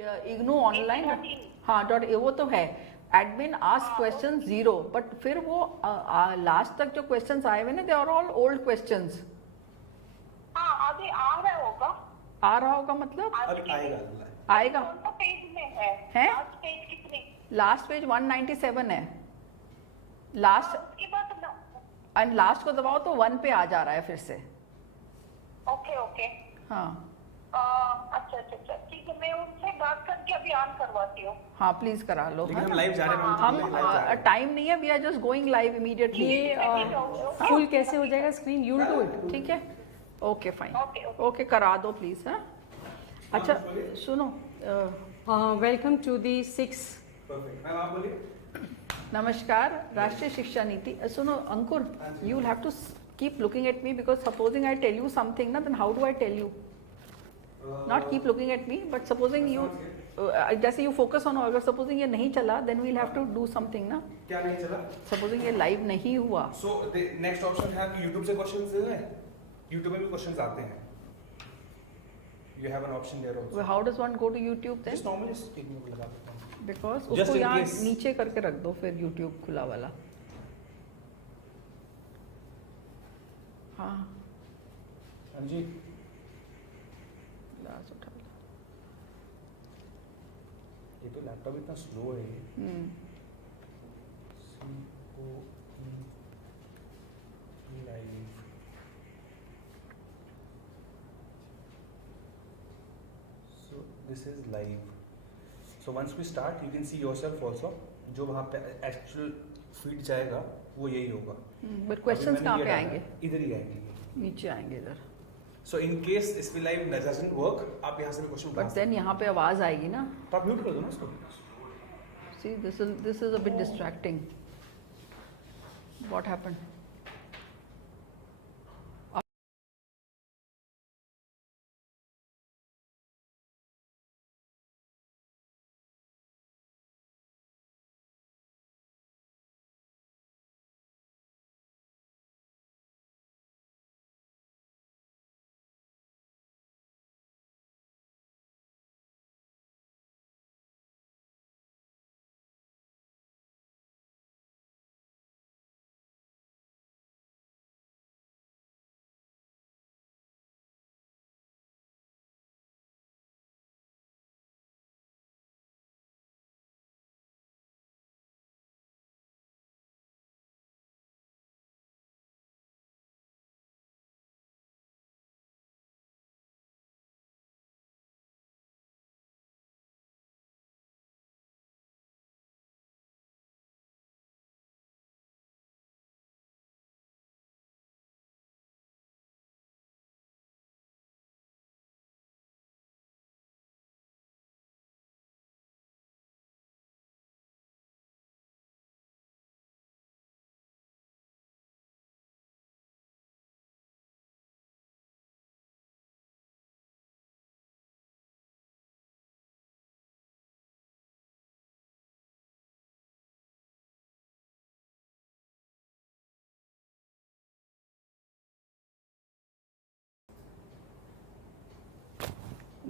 IGNOU online, हाँ वो तो है। एडमिन आस्क क्वेश्चन 0, बट फिर वो लास्ट तक जो क्वेश्चंस आए हुए ना, they are all old questions. हाँ अभी आ रहा होगा मतलब आएगा। कौन सा पेज में है? लास्ट पेज कितने? लास्ट पेज 197 है लास्ट। उसके बाद एंड लास्ट को दबाओ तो 1 पे आ जा रहा है फिर से। ओके हाँ अच्छा ठीक है, मैं उनसे बात करके अभी ऑन करवाती हूँ। हाँ प्लीज करा लो। हम लाइव जा रहे हैं, हम टाइम नहीं है, we are just going live immediately. ये फुल कैसे हो जाएगा स्क्रीन? You do it. ठीक है, ओके फाइन, ओके करा दो प्लीज। हाँ अच्छा सुनो, वेलकम टू दी 6। नमस्कार। राष्ट्रीय शिक्षा नीति, सुनो Ankur, you will have to keep looking at me, because supposing I tell you something ना, then how do I tell you? Not keep looking at me, but supposing you जैसे you focus on, अगर supposing ये नहीं चला then we will have to do something ना। क्या नहीं चला? सपोजिंग ये लाइव नहीं हुआ, सो नेक्स्ट ऑप्शन है कि YouTube से क्वेश्चंस है, YouTube में भी क्वेश्चंस आते हैं, you have an option there also. well, how does one go to YouTube then? Just normally speaking को लगा देता हूं, because Just उसको in यहाँ case. नीचे करके रख दो फिर YouTube खुला वाला। हाँ हाँ जी ग्लास उठा लो। ये तो लैपटॉप इतना स्लो है। Live so this is live, so once we start you can see yourself also, जो वहाँ पे एक्चुअल फीड जाएगा वो यही होगा। बट क्वेश्चंस कहाँ पे आएंगे? इधर ही आएंगे, नीचे आएंगे इधर। सो इन केस इस पे लाइव डजंट वर्क, आप यहाँ से भी क्वेश्चन बट देन यहाँ पे आवाज आएगी ना, तो आप म्यूट कर दो ना इसको। see this is a bit distracting. What happened?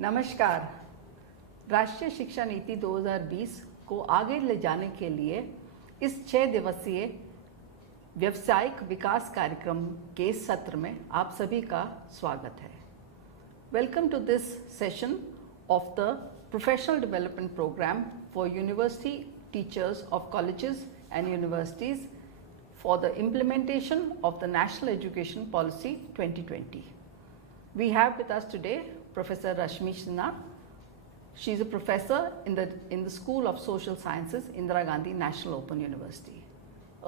नमस्कार। राष्ट्रीय शिक्षा नीति 2020 को आगे ले जाने के लिए इस 6 दिवसीय व्यावसायिक विकास कार्यक्रम के इस सत्र में आप सभी का स्वागत है। Welcome to this session of the professional development programme for university teachers of colleges and universities for the implementation of the National Education Policy 2020. We have with us today Professor Rashmi Sinha. She is a professor in the School of Social Sciences, Indira Gandhi National Open University.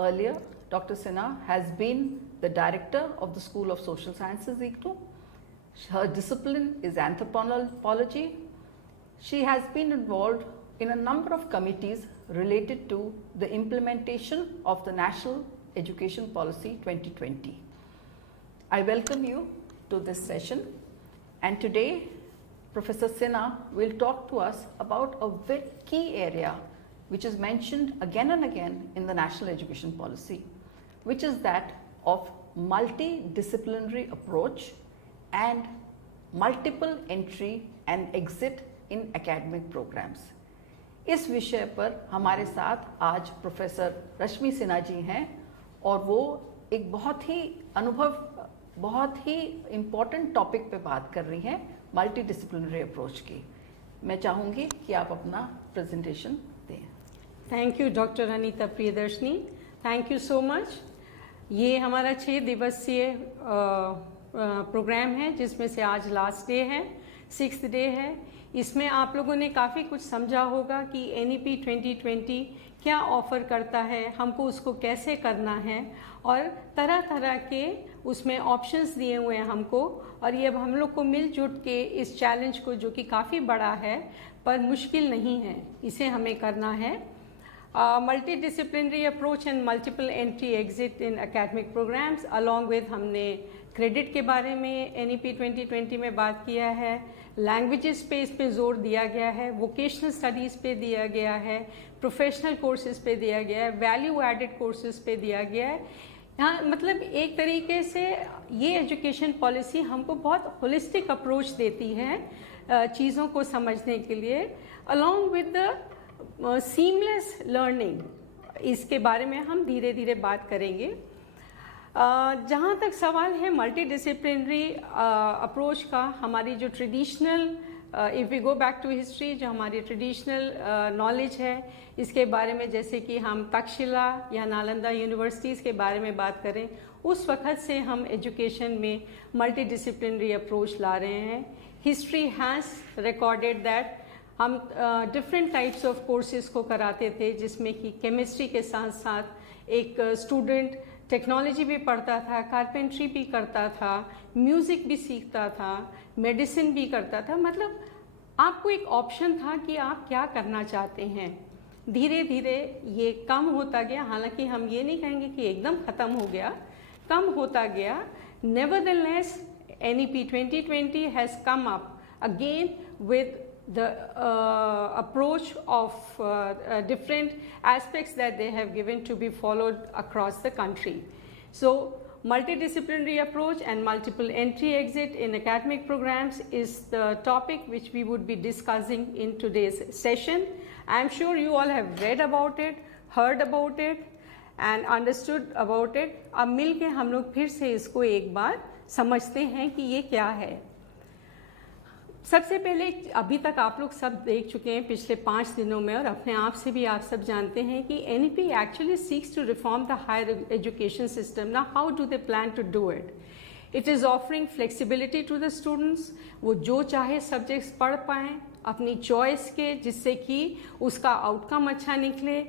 Earlier, Dr. Sinha has been the director of the School of Social Sciences, IGNOU. Her discipline is anthropology. She has been involved in a number of committees related to the implementation of the National Education Policy 2020. I welcome you to this session, and today Professor Sinha will talk to us about a very key area which is mentioned again and again in the National Education Policy, which is that of multidisciplinary approach and multiple entry and exit in academic programs। इस विषय पर हमारे साथ आज professor रश्मि सिन्हा जी हैं और वो एक बहुत ही इम्पोर्टेंट टॉपिक पे बात कर रही हैं, मल्टी डिसिप्लिनरी अप्रोच की। मैं चाहूँगी कि आप अपना प्रेजेंटेशन दें। Thank you doctor Anita Priyadarshini, thank you so much. ये हमारा 6 दिवसीय प्रोग्राम है जिसमें से आज लास्ट डे है, 6th डे है। इसमें आप लोगों ने काफ़ी कुछ समझा होगा कि NEP 2020 क्या ऑफ़र करता है, हमको उसको कैसे करना है, और तरह तरह के उसमें ऑप्शंस दिए हुए हैं हमको। और ये अब हम लोग को मिलजुल के इस चैलेंज को, जो कि काफ़ी बड़ा है पर मुश्किल नहीं है, इसे हमें करना है। Multidisciplinary approach and multiple entry exit in academic programmes, along with हमने क्रेडिट के बारे में NEP 2020 में बात किया है, लैंग्वेजेस पे इस पे जोर दिया गया है, वोकेशनल स्टडीज़ पे दिया गया है, प्रोफेशनल कोर्सेज पे दिया गया है, वैल्यू एडेड कोर्सेज पे दिया गया है। यहाँ मतलब एक तरीके से ये एजुकेशन पॉलिसी हमको बहुत होलिस्टिक अप्रोच देती है चीज़ों को समझने के लिए, along with the seamless learning. इसके बारे में हम धीरे धीरे बात करेंगे। जहाँ तक सवाल है मल्टी डिसिप्लिनरी अप्रोच का, हमारी जो traditional if we go back to history, जो हमारी ट्रेडिशनल नॉलेज है इसके बारे में, जैसे कि हम तक्षशिला या नालंदा यूनिवर्सिटीज़ के बारे में बात करें, उस वक़्त से हम एजुकेशन में मल्टी डिसिप्लिनरी अप्रोच ला रहे हैं। हिस्ट्री हैज़ रिकॉर्डेड दैट हम डिफरेंट टाइप्स ऑफ कोर्सेज को कराते थे, जिसमें कि केमिस्ट्री के साथ साथ एक स्टूडेंट टेक्नोलॉजी भी पढ़ता था, कारपेंट्री भी करता था, म्यूज़िक भी सीखता था, मेडिसिन भी करता था। मतलब आपको एक ऑप्शन था कि आप क्या करना चाहते हैं। धीरे धीरे ये कम होता गया, हालांकि हम ये नहीं कहेंगे कि एकदम ख़त्म हो गया, कम होता गया। Nevertheless NEP 2020 has come up again with the approach of different aspects that they have given to be followed across the country. So multidisciplinary approach and multiple entry exit in academic programs is the topic which we would be discussing in today's session. I am sure you all have read about it, heard about it and understood about it. अब मिल के हम लोग फिर से इसको एक बार समझते हैं कि ये क्या है। सबसे पहले, अभी तक आप लोग सब देख चुके हैं पिछले 5 दिनों में, और अपने आप से भी आप सब जानते हैं कि NEP actually seeks to reform the higher education system. ना how do they plan to do it? It is offering flexibility to the students, वो जो चाहे सब्जेक्ट्स पढ़ पाएँ अपनी चॉइस के, जिससे कि उसका आउटकम अच्छा निकले।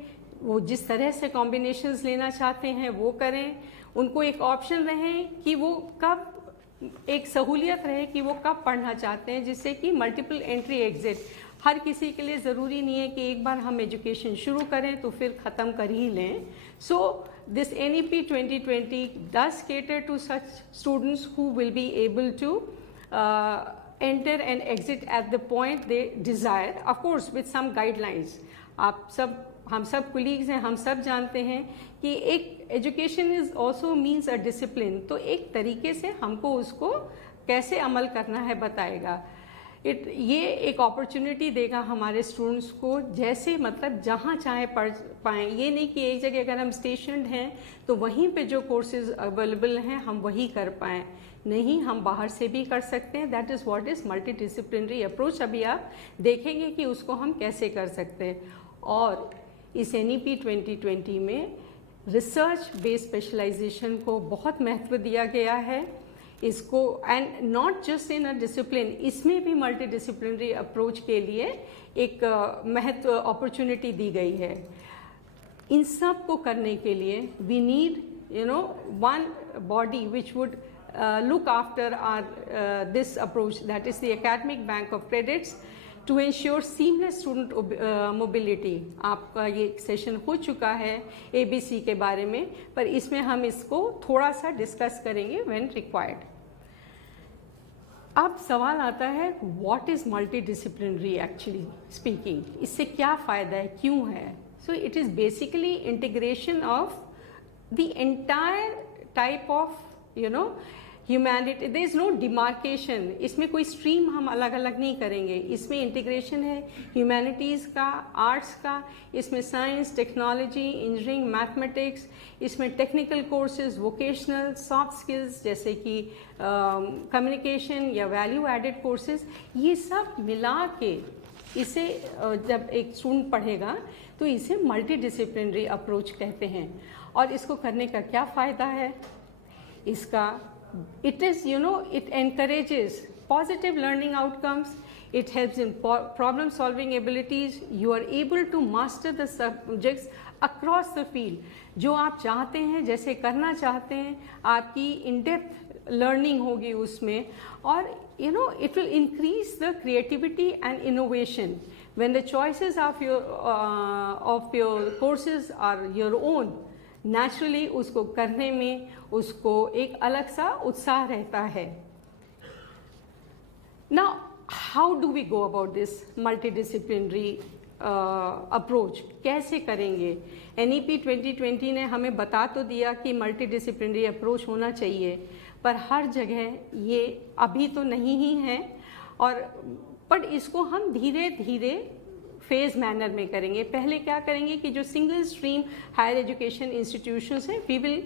वो जिस तरह से कॉम्बिनेशंस लेना चाहते हैं वो करें। उनको एक ऑप्शन रहे कि वो कब, एक सहूलियत रहे कि वो कब पढ़ना चाहते हैं, जिससे कि मल्टीपल एंट्री एग्जिट हर किसी के लिए ज़रूरी नहीं है कि एक बार हम एजुकेशन शुरू करें तो फिर ख़त्म कर ही लें। So this NEP 2020 does cater to such students who will be able to enter and exit at the point they desire, of course with some guidelines. आप सब, हम सब कुलीग्स हैं, हम सब जानते हैं कि एक education is also means a discipline, तो एक तरीके से हमको उसको कैसे अमल करना है बताएगा। ये एक अपॉर्चुनिटी देगा हमारे स्टूडेंट्स को, जैसे मतलब जहाँ चाहे पढ़ पाएँ। ये नहीं कि एक जगह अगर हम स्टेशनड हैं तो वहीं पे जो कोर्सेज अवेलेबल हैं हम वही कर पाएँ। नहीं, हम बाहर से भी कर सकते हैं। That is what is multi disciplinary approach. अभी आप देखेंगे कि उसको हम कैसे कर सकते हैं। और इस NEP 2020 में रिसर्च बेस्ड स्पेशलाइजेशन को बहुत महत्व दिया गया है इसको, and not just in a discipline, इसमें भी मल्टी डिसिप्लिनरी अप्रोच के लिए एक महत्व अपॉर्चुनिटी दी गई है। इन सब को करने के लिए we need one body which would look after our this approach, that is the academic bank of credits, to ensure seamless student mobility. आपका ये सेशन हो चुका है ABC के बारे में, पर इसमें हम इसको थोड़ा सा डिस्कस करेंगे when required. अब सवाल आता है what is multidisciplinary actually speaking, इससे क्या फ़ायदा है, क्यों है? So it is basically integration of the entire type of humanity, there is no demarcation, इसमें कोई स्ट्रीम हम अलग अलग नहीं करेंगे, इसमें इंटीग्रेशन है ह्यूमैनिटीज़ का, आर्ट्स का, इसमें साइंस, टेक्नोलॉजी, इंजीनियरिंग, मैथमेटिक्स, इसमें technical courses, vocational, soft skills जैसे कि कम्युनिकेशन या वैल्यू एडेड कोर्सेज, ये सब मिला के इसे जब एक स्टूडेंट पढ़ेगा तो इसे मल्टी डिसिप्लिनरी अप्रोच कहते हैं। और इसको करने का क्या फ़ायदा है इसका? It is, it encourages positive learning outcomes, it helps in problem solving abilities, you are able to master the subjects across the field. जो आप चाहते हैं, जैसे करना चाहते हैं, आपकी in depth learning होगी उसमें, और it will increase the creativity and innovation. When the choices of your courses are your own, naturally उसको करने में उसको एक अलग सा उत्साह रहता है। Now, how do we go about this multidisciplinary approach? कैसे करेंगे? NEP 2020 ने हमें बता तो दिया कि मल्टीडिसिप्लिनरी अप्रोच होना चाहिए, पर हर जगह ये अभी तो नहीं ही है, पर इसको हम धीरे धीरे फेज मैनर में करेंगे। पहले क्या करेंगे कि जो single stream higher education institutions हैं, we will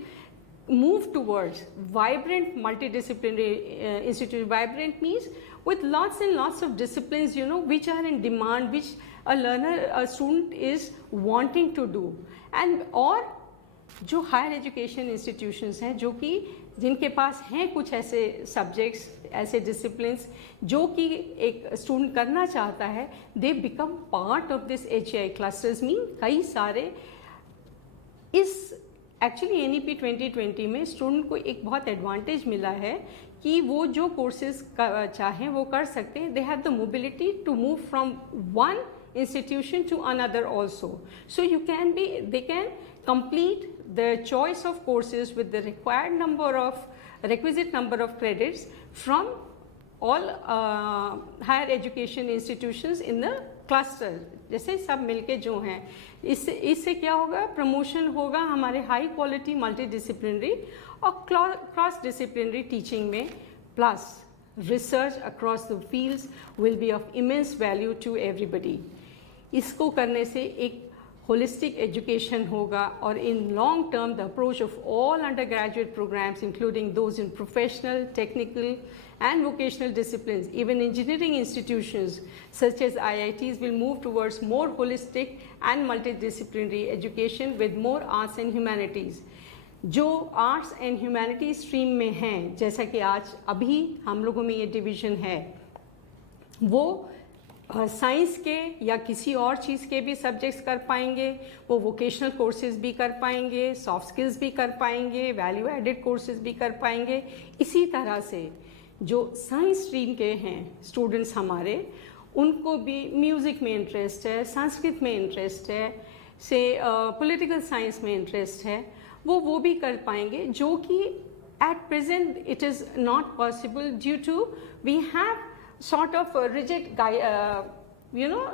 move towards vibrant multidisciplinary institute. Vibrant means with lots and lots of disciplines, which are in demand, which a student is wanting to do. And और जो higher education institutions हैं, जो कि जिनके पास हैं कुछ ऐसे सब्जेक्ट्स, ऐसे डिसिप्लिन्स जो कि एक स्टूडेंट करना चाहता है, they become part of this HEI clusters. Mean कई सारे इस एक्चुअली NEP 2020 में स्टूडेंट को एक बहुत एडवांटेज मिला है कि वो जो कोर्सेज चाहें वो कर सकते हैं। They have the mobility to move from one institution to another also. So they can complete the choice of courses with the requisite number of credits from all higher education institutions in the cluster. जैसे सब मिलके जो हैं, इससे क्या होगा? Promotion होगा हमारे हाई क्वालिटी मल्टीडिसिप्लिनरी और क्रॉस डिसिप्लिनरी टीचिंग में, plus research across the fields will be of immense value to everybody. इसको करने से एक holistic education होगा, और in long term the approach of all undergraduate programs, including those in professional, technical and vocational disciplines, even engineering institutions such as IITs, will move towards more holistic and multidisciplinary education with more arts and humanities. जो arts and humanity stream में हैं, जैसा कि आज अभी हम लोगों में ये डिवीज़न है, वो साइंस के या किसी और चीज़ के भी सब्जेक्ट्स कर पाएंगे, वो वोकेशनल कोर्सेज भी कर पाएंगे, सॉफ्ट स्किल्स भी कर पाएंगे, वैल्यू एडेड कोर्सेज भी कर पाएंगे। इसी तरह से जो साइंस स्ट्रीम के हैं स्टूडेंट्स हमारे, उनको भी म्यूज़िक में इंटरेस्ट है, संस्कृत में इंटरेस्ट है, से पॉलिटिकल साइंस में इंटरेस्ट है, वो भी कर पाएंगे, जो कि at present it is not possible due to we have sort of rigid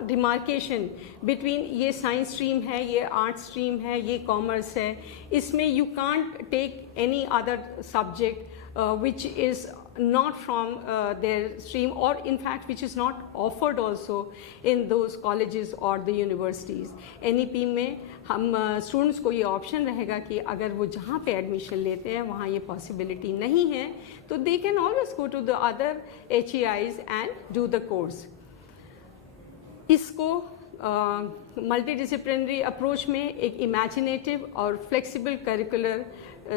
demarcation between ये साइंस स्ट्रीम है, ये आर्ट स्ट्रीम है, ये कॉमर्स है। इसमें you can't take any other subject which is not from their stream, or in fact which is not offered also in those colleges or the universities. NEP में हम students को ये option रहेगा कि अगर वो जहाँ पे एडमिशन लेते हैं वहाँ ये पॉसिबिलिटी नहीं है, तो they can always go to the other HEIs and do the course. इसको मल्टीडिसिप्लिनरी अप्रोच में एक इमेजिनेटिव और फ्लेक्सिबल करिकुलर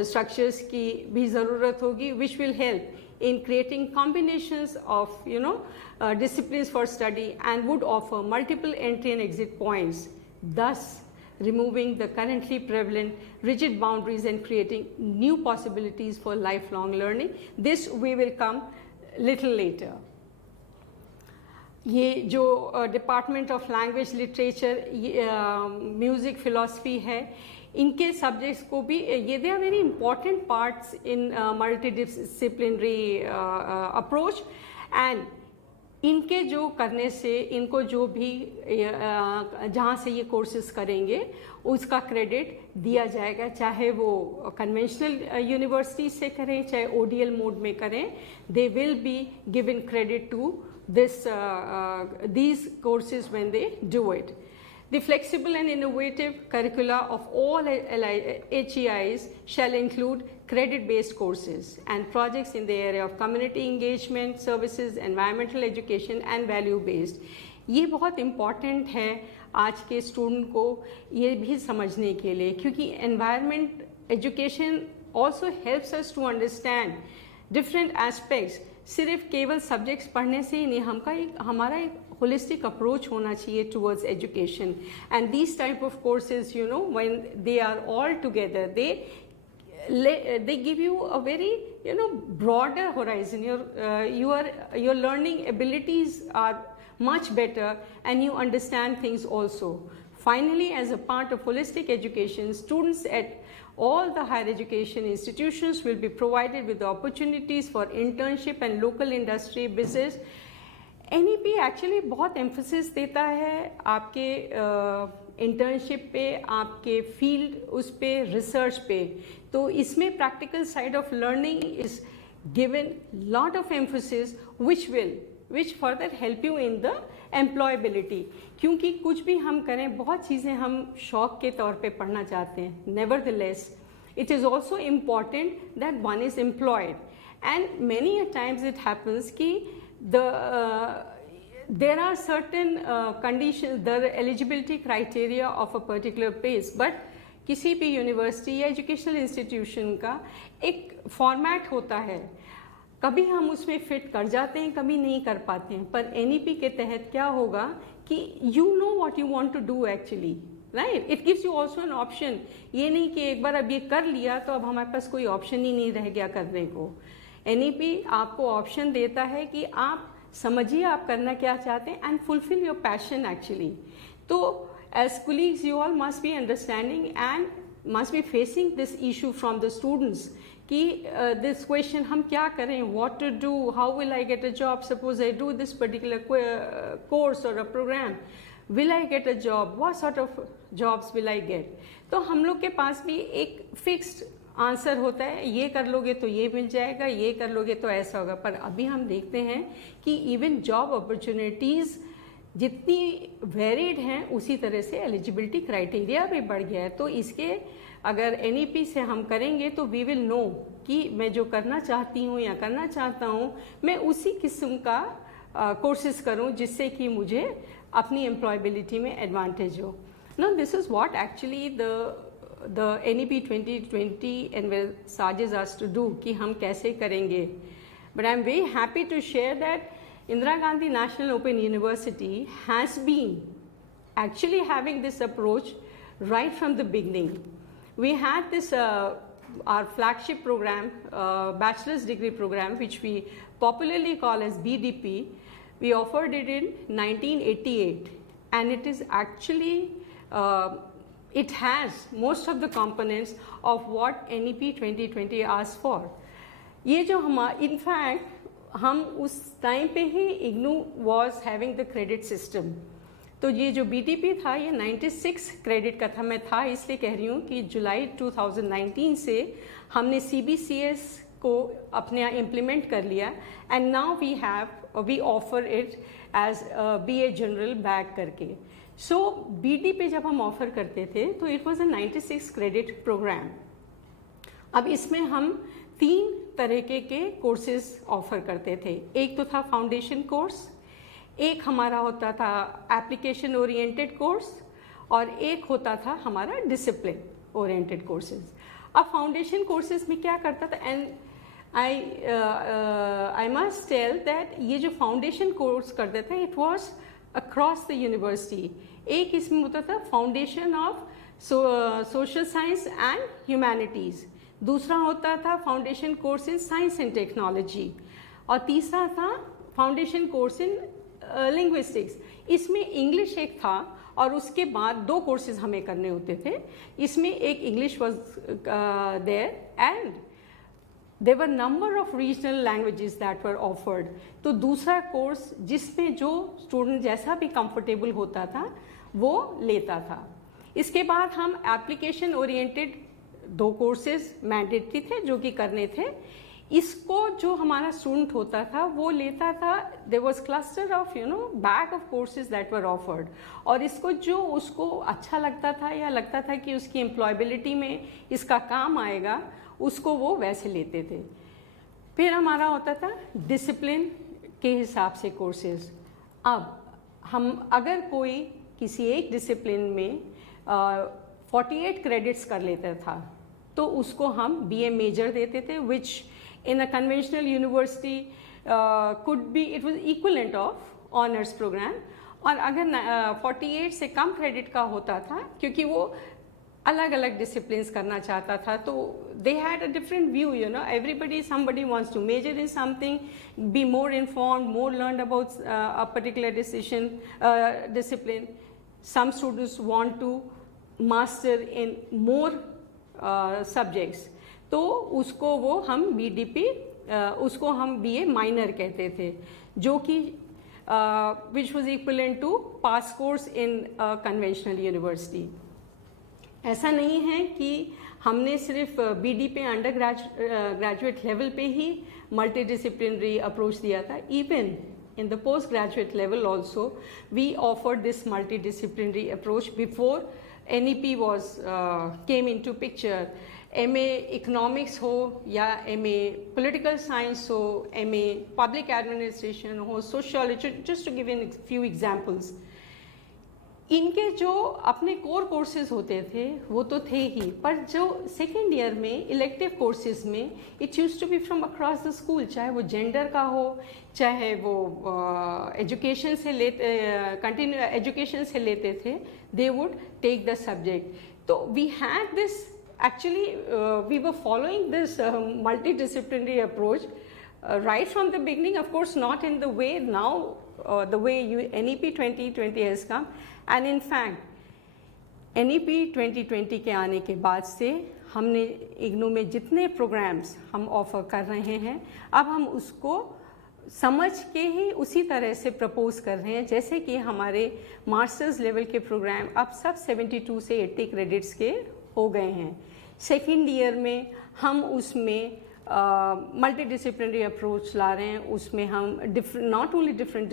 स्ट्रक्चर्स की भी ज़रूरत होगी, which will help in creating combinations of disciplines for study and would offer multiple entry and exit points, thus removing the currently prevalent rigid boundaries and creating new possibilities for lifelong learning. This we will come little later. ये जो department of language literature, music, philosophy है, इनके subjects को भी ये they are very important parts in multidisciplinary approach, and इनके जो करने से इनको जो भी जहाँ से ये कोर्सेज करेंगे उसका क्रेडिट दिया जाएगा, चाहे वो कन्वेंशनल यूनिवर्सिटी से करें चाहे ODL मोड में करें. They will be given credit to these courses when they do it. The flexible and innovative curricula of all HEIs shall include credit-based courses and projects in the area of community engagement, services, environmental education and value-based. ये बहुत important है आज के student को ये भी समझने के लिए, क्योंकि environment education also helps us to understand different aspects. सिर्फ केवल सब्जेक्ट्स पढ़ने से ही नहीं, हमारा एक होलिस्टिक अप्रोच होना चाहिए towards education. And these type of courses you know when they are all together they give you a very broader horizon. Your learning abilities are much better and you understand things also. Finally, as a part of holistic education, students at all the higher education institutions will be provided with the opportunities for internship and local industry business. NEP actually बहुत emphasis देता है आपके internship पे, आपके field उस पे, research पे. तो इसमें practical side of learning is given lot of emphasis which further help you in the employability. क्योंकि कुछ भी हम करें, बहुत चीज़ें हम शौक के तौर पे पढ़ना चाहते हैं. Nevertheless, it is also important that one is employed. And many a times it happens कि there are certain conditions, the eligibility criteria of a particular place, but किसी भी यूनिवर्सिटी या एजुकेशनल इंस्टीट्यूशन का एक फॉर्मेट होता है. कभी हम उसमें फिट कर जाते हैं, कभी नहीं कर पाते हैं. पर NEP के तहत क्या होगा कि you know what you want to do actually, right. It gives you also an option. ये नहीं कि एक बार अब ये कर लिया तो अब हमारे पास कोई ऑप्शन ही नहीं रह गया करने को. NEP आपको ऑप्शन देता है कि आप समझिए आप करना क्या चाहते हैं and fulfil your passion actually. तो as colleagues you all must be understanding and must be facing this issue from the students कि this question हम क्या करें, what to do, how will I get a job, suppose I do this particular course or a program, will I get a job, what sort of jobs will I get. तो हम लोग के पास भी एक fixed answer होता है, ये कर लोगे तो ये मिल जाएगा, ये कर लोगे तो ऐसा होगा. पर अभी हम देखते हैं कि इवन जॉब अपॉर्चुनिटीज़ जितनी वेरिड हैं उसी तरह से एलिजिबिलिटी क्राइटेरिया भी बढ़ गया है. तो इसके अगर NEP से हम करेंगे तो वी विल नो कि मैं जो करना चाहती हूँ या करना चाहता हूँ मैं उसी किस्म का कोर्सेज करूँ जिससे कि मुझे अपनी एम्प्लॉयबिलिटी में एडवांटेज हो. No this is what actually the NEP 2020 envisages us to do कि हम कैसे करेंगे. But I am very happy to share that Indira Gandhi National Open University has been actually having this approach right from the beginning. We had this our flagship program, bachelor's degree program, which we popularly call as BDP. We offered it in 1988 and it is actually it has most of the components of what NEP 2020 asks for. ये जो in fact हम उस time पे ही IGNOU was having the credit system. तो ये जो BDP था ये 96 क्रेडिट का था. मैं था इसलिए कह रही हूँ कि जुलाई 2019 से हमने CBCS को अपने इम्प्लीमेंट कर लिया and now we offer it as BA general back करके. सो BD पे जब हम ऑफर करते थे तो it was a 96 credit program. अब इसमें हम 3 तरीके के कोर्सेज ऑफर करते थे. एक तो था फाउंडेशन कोर्स, एक हमारा होता था एप्लीकेशन ओरिएंटेड कोर्स और एक होता था हमारा डिसिप्लिन ओरिएंटेड कोर्सेज. अब फाउंडेशन कोर्सेज में क्या करता था and I must tell that ये जो फाउंडेशन कोर्स करते थे it was across the university. एक इसमें होता था foundation of social science and humanities, दूसरा होता था foundation course in science and technology और तीसरा था फाउंडेशन कोर्स इन लिंग्विस्टिक्स. इसमें इंग्लिश एक था और उसके बाद 2 कोर्सेज हमें करने होते थे. इसमें एक English was there and there were number of regional languages that were offered. तो दूसरा कोर्स जिसमें जो स्टूडेंट जैसा भी कंफर्टेबल होता था वो लेता था। इसके बाद हम एप्लीकेशन ओरिएंटेड 2 कोर्सेज मैंडेटरी थे जो कि करने थे। इसको जो हमारा स्टूडेंट होता था वो लेता था, there was cluster of bag of courses that were offered, और इसको जो उसको अच्छा लगता था या लगता था कि उसकी एम्प्लॉयबिलिटी में इसका काम आएगा उसको वो वैसे लेते थे। फिर हमारा होता था डिसिप्लिन के हिसाब से कोर्सेज। अब हम अगर कोई किसी एक डिसिप्लिन में 48 क्रेडिट्स कर लेता था तो उसको हम BA मेजर देते थे, विच in a conventional university could be, it was equivalent of honors program। और अगर 48 से कम क्रेडिट का होता था क्योंकि वो अलग अलग डिसिप्लिन्स करना चाहता था, तो they had a different view, somebody wants to major in something, be more informed, more learned about a particular discipline. Some students want to master in more subjects, तो उसको वो हम BDP, उसको हम BA माइनर कहते थे, जो कि which was equivalent to pass course in a conventional university। ऐसा नहीं है कि हमने सिर्फ BD पे अंडर ग्रेजुएट लेवल पे ही मल्टीडिसिप्लिनरी अप्रोच दिया था। Even in the postgraduate level also we offered this multidisciplinary approach before NEP was came into picture। MA economics हो या MA पॉलिटिकल साइंस हो, MA पब्लिक एडमिनिस्ट्रेशन हो, sociology, just to give in few examples, इनके जो अपने core courses होते थे वो तो थे ही, पर जो सेकेंड ईयर में इलेक्टिव कोर्सेज में it used to be from across the school, चाहे वो जेंडर का हो, चाहे वो एजुकेशन से कंटिन्यू एजुकेशन से लेते थे, they would take the subject. तो we had this actually we were following this multidisciplinary approach right from the beginning, of course not in the way now the way NEP 2020 has come, and in fact NEP 2020 के आने के बाद से हमने IGNOU में जितने programmes हम offer कर रहे हैं अब हम उसको समझ के ही उसी तरह से प्रपोज कर रहे हैं जैसे कि हमारे मास्टर्स लेवल के प्रोग्राम अब सब 72 से 80 क्रेडिट्स के हो गए हैं। सेकेंड ईयर में हम उसमें मल्टीडिसिप्लिनरी अप्रोच ला रहे हैं, उसमें हम नॉट ओनली डिफरेंट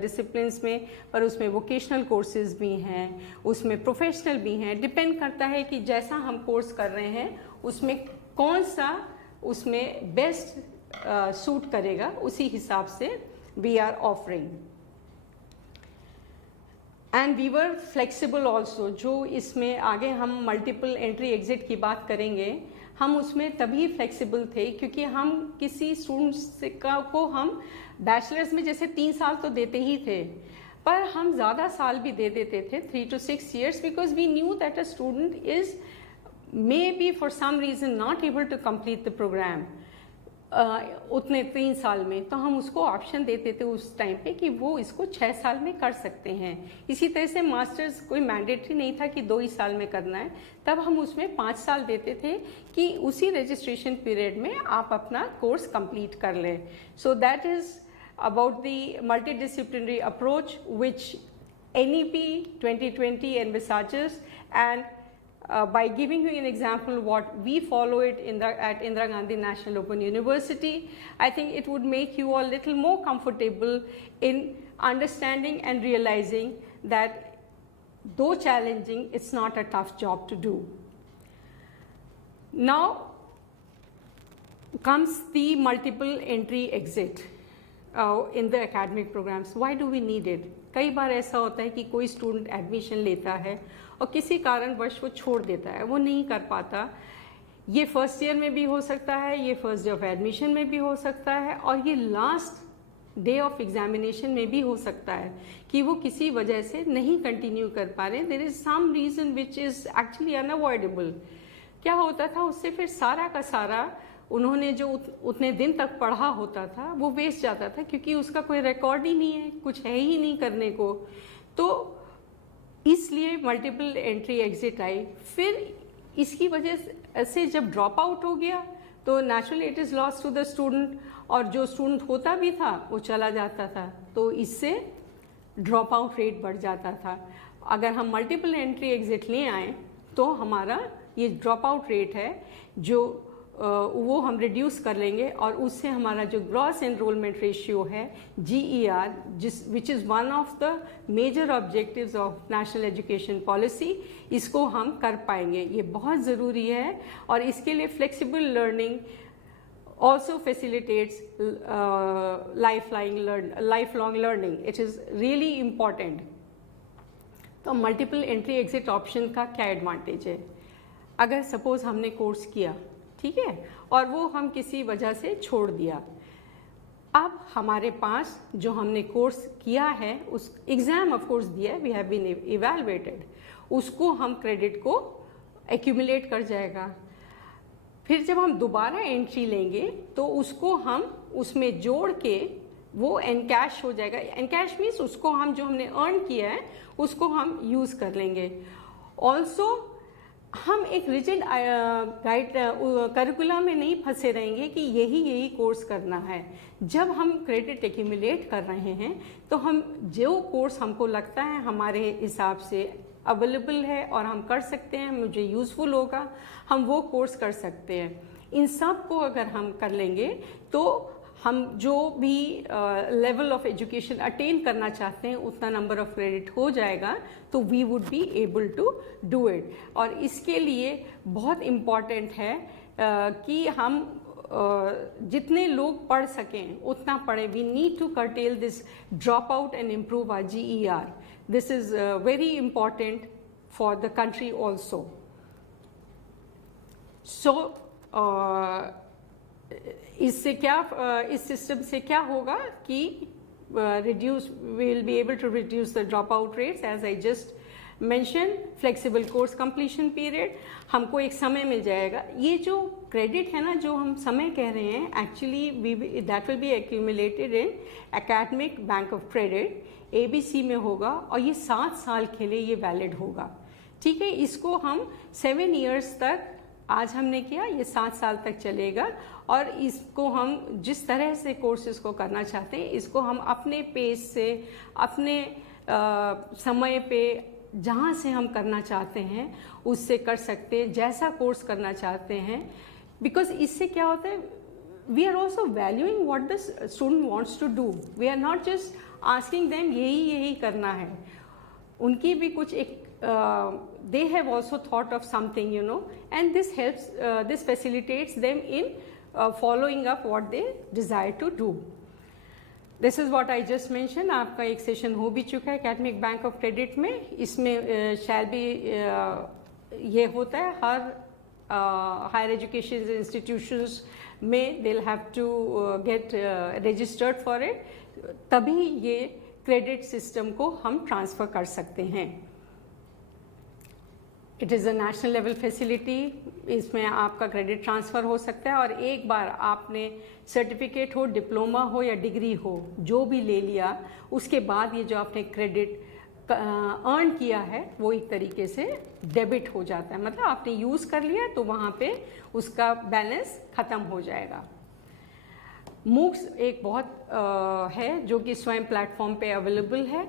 डिसिप्लिन्स में, पर उसमें वोकेशनल कोर्सेज भी हैं, उसमें प्रोफेशनल भी हैं। डिपेंड करता है कि जैसा हम कोर्स कर रहे हैं उसमें कौन सा उसमें बेस्ट सूट करेगा, उसी हिसाब से we are offering. And we were flexible also, जो इसमें आगे हम मल्टीपल एंट्री एग्जिट की बात करेंगे, हम उसमें तभी फ्लेक्सिबल थे क्योंकि हम किसी स्टूडेंट्स को हम बैचलर्स में जैसे 3 साल तो देते ही थे, पर हम ज़्यादा साल भी दे देते थे 3 to 6 years, because we knew that a student is may be for some reason not able to complete the program उतने 3 साल में, तो हम उसको ऑप्शन देते थे उस टाइम पे कि वो इसको 6 साल में कर सकते हैं। इसी तरह से मास्टर्स कोई मैंडेटरी नहीं था कि 2 ही साल में करना है, तब हम उसमें 5 साल देते थे कि उसी रजिस्ट्रेशन पीरियड में आप अपना कोर्स कंप्लीट कर लें। So that is about the multidisciplinary approach which NEP 2020 envisages, and by giving you an example what we follow it at Indira Gandhi National Open University, I think it would make you a little more comfortable in understanding and realizing that though challenging, it's not a tough job to do. Now comes the multiple entry exit in the academic programs. Why do we need it? कई बार ऐसा होता है कि कोई student admission लेता है और किसी कारणवश वो छोड़ देता है, वो नहीं कर पाता। ये फर्स्ट ईयर में भी हो सकता है, ये फर्स्ट डे ऑफ एडमिशन में भी हो सकता है, और ये लास्ट डे ऑफ एग्जामिनेशन में भी हो सकता है कि वो किसी वजह से नहीं कंटिन्यू कर पा रहे। There is some reason which is actually unavoidable. क्या होता था उससे, फिर सारा का सारा उन्होंने जो उतने दिन तक पढ़ा होता था वो वेस्ट जाता था, क्योंकि उसका कोई रिकॉर्ड ही नहीं है, कुछ है ही नहीं करने को। तो इसलिए मल्टीपल एंट्री एग्जिट आई। फिर इसकी वजह से जब ड्रॉप आउट हो गया तो naturally it is loss to the student, और जो स्टूडेंट होता भी था वो चला जाता था, तो इससे ड्रॉप आउट रेट बढ़ जाता था। अगर हम मल्टीपल एंट्री एग्जिट ले आएँ तो हमारा ये ड्रॉप आउट रेट है जो वो हम रिड्यूस कर लेंगे, और उससे हमारा जो ग्रॉस एनरोलमेंट रेशियो है GER, which is one of the major objectives of national education policy, इसको हम कर पाएंगे। ये बहुत ज़रूरी है, और इसके लिए flexible learning also facilitates lifelong learning. It is really important. तो मल्टीपल एंट्री एग्जिट ऑप्शन का क्या एडवांटेज है? अगर सपोज हमने कोर्स किया, ठीक है, और वो हम किसी वजह से छोड़ दिया, अब हमारे पास जो हमने कोर्स किया है, उस एग्ज़ाम ऑफ कोर्स दिया है, वी हैव बीन इवैल्यूएटेड, उसको हम क्रेडिट को एक्यूमुलेट कर जाएगा। फिर जब हम दोबारा एंट्री लेंगे तो उसको हम उसमें जोड़ के वो एनकैश हो जाएगा। एनकैश मीन्स उसको हम जो हमने अर्न किया है उसको हम यूज़ कर लेंगे। ऑल्सो हम एक रिजिड गाइड करिकुलम में नहीं फंसे रहेंगे कि यही कोर्स करना है। जब हम क्रेडिट एक्यूमुलेट कर रहे हैं तो हम जो कोर्स हमको लगता है हमारे हिसाब से अवेलेबल है और हम कर सकते हैं, मुझे यूज़फुल होगा, हम वो कोर्स कर सकते हैं। इन सब को अगर हम कर लेंगे तो हम जो भी लेवल ऑफ एजुकेशन अटेन करना चाहते हैं उतना नंबर ऑफ क्रेडिट हो जाएगा, तो we would be able to do it. और इसके लिए बहुत इम्पॉर्टेंट है कि हम जितने लोग पढ़ सकें उतना पढ़ें। We need to curtail this drop out and improve our GER. This is very important for the country also. So इससे क्या इस सिस्टम से क्या होगा कि reduce, we will be able to reduce the dropout rates as I just mentioned. Flexible course completion period, हमको एक समय मिल जाएगा। ये जो क्रेडिट है ना, जो हम समय कह रहे हैं, actually that will be accumulated in academic bank of credit, ABC में होगा, और ये 7 साल के लिए ये वैलिड होगा। ठीक है, इसको हम 7 years तक, आज हमने किया, ये 7 साल तक चलेगा, और इसको हम जिस तरह से कोर्सेज को करना चाहते हैं इसको हम अपने पेस से, अपने समय पे, जहाँ से हम करना चाहते हैं उससे कर सकते हैं, जैसा कोर्स करना चाहते हैं। बिकॉज इससे क्या होता है, we are also valuing what the student wants to do. We are not just asking them यही करना है, उनकी भी कुछ एक they have also thought of something, you know, and this helps, this facilitates them in following up what they desire to do. This is what I just mentioned. आपका एक session हो भी चुका है एकेडमिक बैंक ऑफ क्रेडिट में। इसमें शायद भी ये होता है हर हायर एजुकेशन इंस्टीट्यूशंस में, they'll have to get registered for it, तभी ये क्रेडिट सिस्टम को हम ट्रांसफ़र कर सकते हैं। It is a national level facility, इसमें आपका क्रेडिट ट्रांसफ़र हो सकता है, और एक बार आपने सर्टिफिकेट हो, डिप्लोमा हो या डिग्री हो, जो भी ले लिया, उसके बाद ये जो आपने क्रेडिट अर्न किया है वो एक तरीके से डेबिट हो जाता है। मतलब आपने यूज़ कर लिया तो वहाँ पे उसका बैलेंस ख़त्म हो जाएगा। मूक्स एक बहुत है जो कि स्वयं प्लेटफॉर्म पे अवेलेबल है।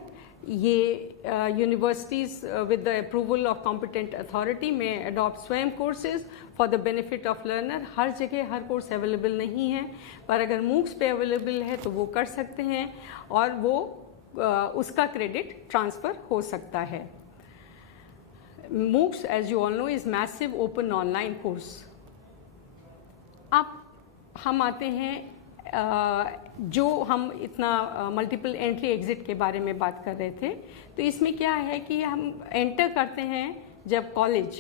ये universities with the approval of competent authority में adopt Swayam courses for the benefit of learner. हर जगह हर कोर्स अवेलेबल नहीं है, पर अगर मूक्स पे अवेलेबल है तो वो कर सकते हैं, और वो उसका क्रेडिट ट्रांसफ़र हो सकता है। MOOCs, as you all know, is massive open online course. अब हम आते हैं जो हम इतना मल्टीपल एंट्री एग्जिट के बारे में बात कर रहे थे, तो इसमें क्या है कि हम एंटर करते हैं जब कॉलेज,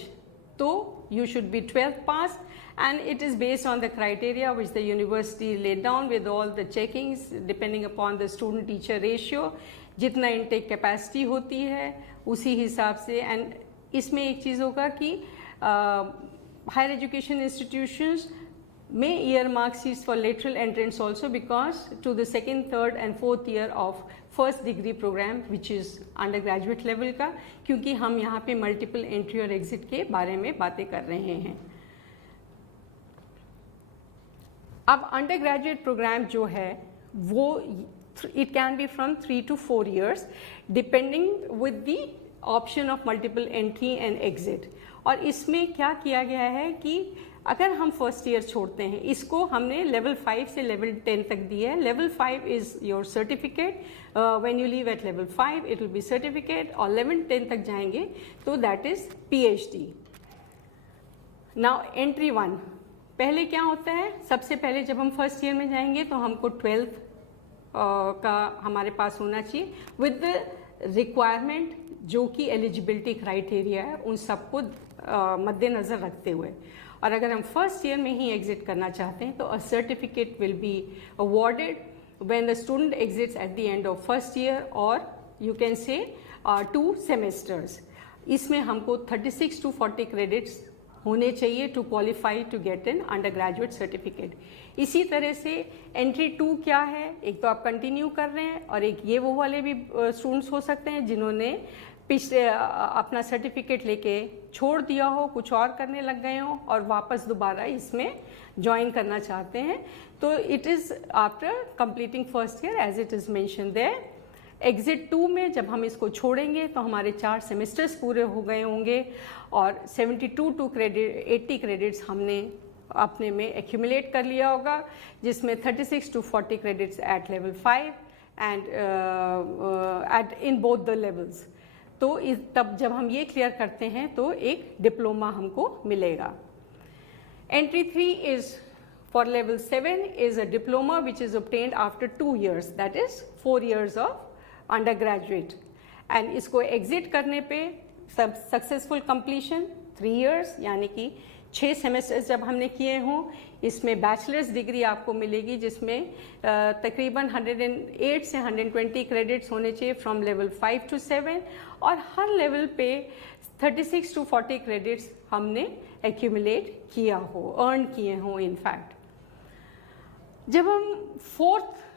तो you should be 12th pass, and it is based on the criteria which the university laid down with all the checkings depending upon the student teacher ratio, जितना intake capacity होती है उसी हिसाब से। एंड इसमें एक चीज़ होगा कि higher education institutions may earmark seats for lateral entrance also, because to the second, third and fourth year of first degree program which is undergraduate level का, क्योंकि हम यहाँ पे multiple entry और exit के बारे में बातें कर रहे हैं। अब अंडर ग्रेजुएट प्रोग्राम जो है वो it can be from 3 to 4 years depending with the option of multiple entry and exit. और इसमें क्या किया गया है कि अगर हम फर्स्ट ईयर छोड़ते हैं, इसको हमने लेवल 5 से लेवल 10 तक दिया है। Level 5 is your certificate, when you leave at level 5 it will be certificate, और लेवल 10 तक जाएंगे तो that is PhD। Now entry 1 पहले क्या होता है, सबसे पहले जब हम फर्स्ट ईयर में जाएंगे तो हमको 12th का हमारे पास होना चाहिए विद द रिक्वायरमेंट जो कि एलिजिबिलिटी क्राइटेरिया है उन सबको मद्देनज़र रखते हुए। और अगर हम फर्स्ट ईयर में ही एग्जिट करना चाहते हैं तो a certificate will be awarded when the student exits at the end of first year, और यू कैन से 2 सेमेस्टर्स। इसमें हमको 36 to 40 क्रेडिट्स होने चाहिए to qualify to get an undergraduate certificate. इसी तरह से एंट्री 2 क्या है, एक तो आप कंटिन्यू कर रहे हैं और एक ये वो वाले भी स्टूडेंट्स हो सकते हैं जिन्होंने पिछले अपना सर्टिफिकेट लेके छोड़ दिया हो, कुछ और करने लग गए हो और वापस दोबारा इसमें ज्वाइन करना चाहते हैं। तो it is after completing first year as it is mention there. Exit 2 में जब हम इसको छोड़ेंगे तो हमारे 4 सेमेस्टर्स पूरे हो गए होंगे और 72 to 80 क्रेडिट्स हमने अपने में एक्यूमुलेट कर लिया होगा, जिसमें 36 to 40 credits at level 5 and at in both the levels. तो तब जब हम ये क्लियर करते हैं तो एक डिप्लोमा हमको मिलेगा। Entry 3 is for level 7 is a diploma which is obtained after 2 years, that is 4 years of under graduate. And इसको एग्जिट करने पे सब सक्सेसफुल कंप्लीशन 3 years यानी कि 6 सेमेस्टर्स जब हमने किए हों, इसमें बैचलर्स डिग्री आपको मिलेगी जिसमें तकरीबन 108 से 120 क्रेडिट्स होने चाहिए फ्रॉम लेवल 5 to 7, और हर लेवल पे 36 to 40 क्रेडिट्स हमने एक्यूमुलेट किया हो, अर्न किए हों इनफैक्ट। जब हम 4th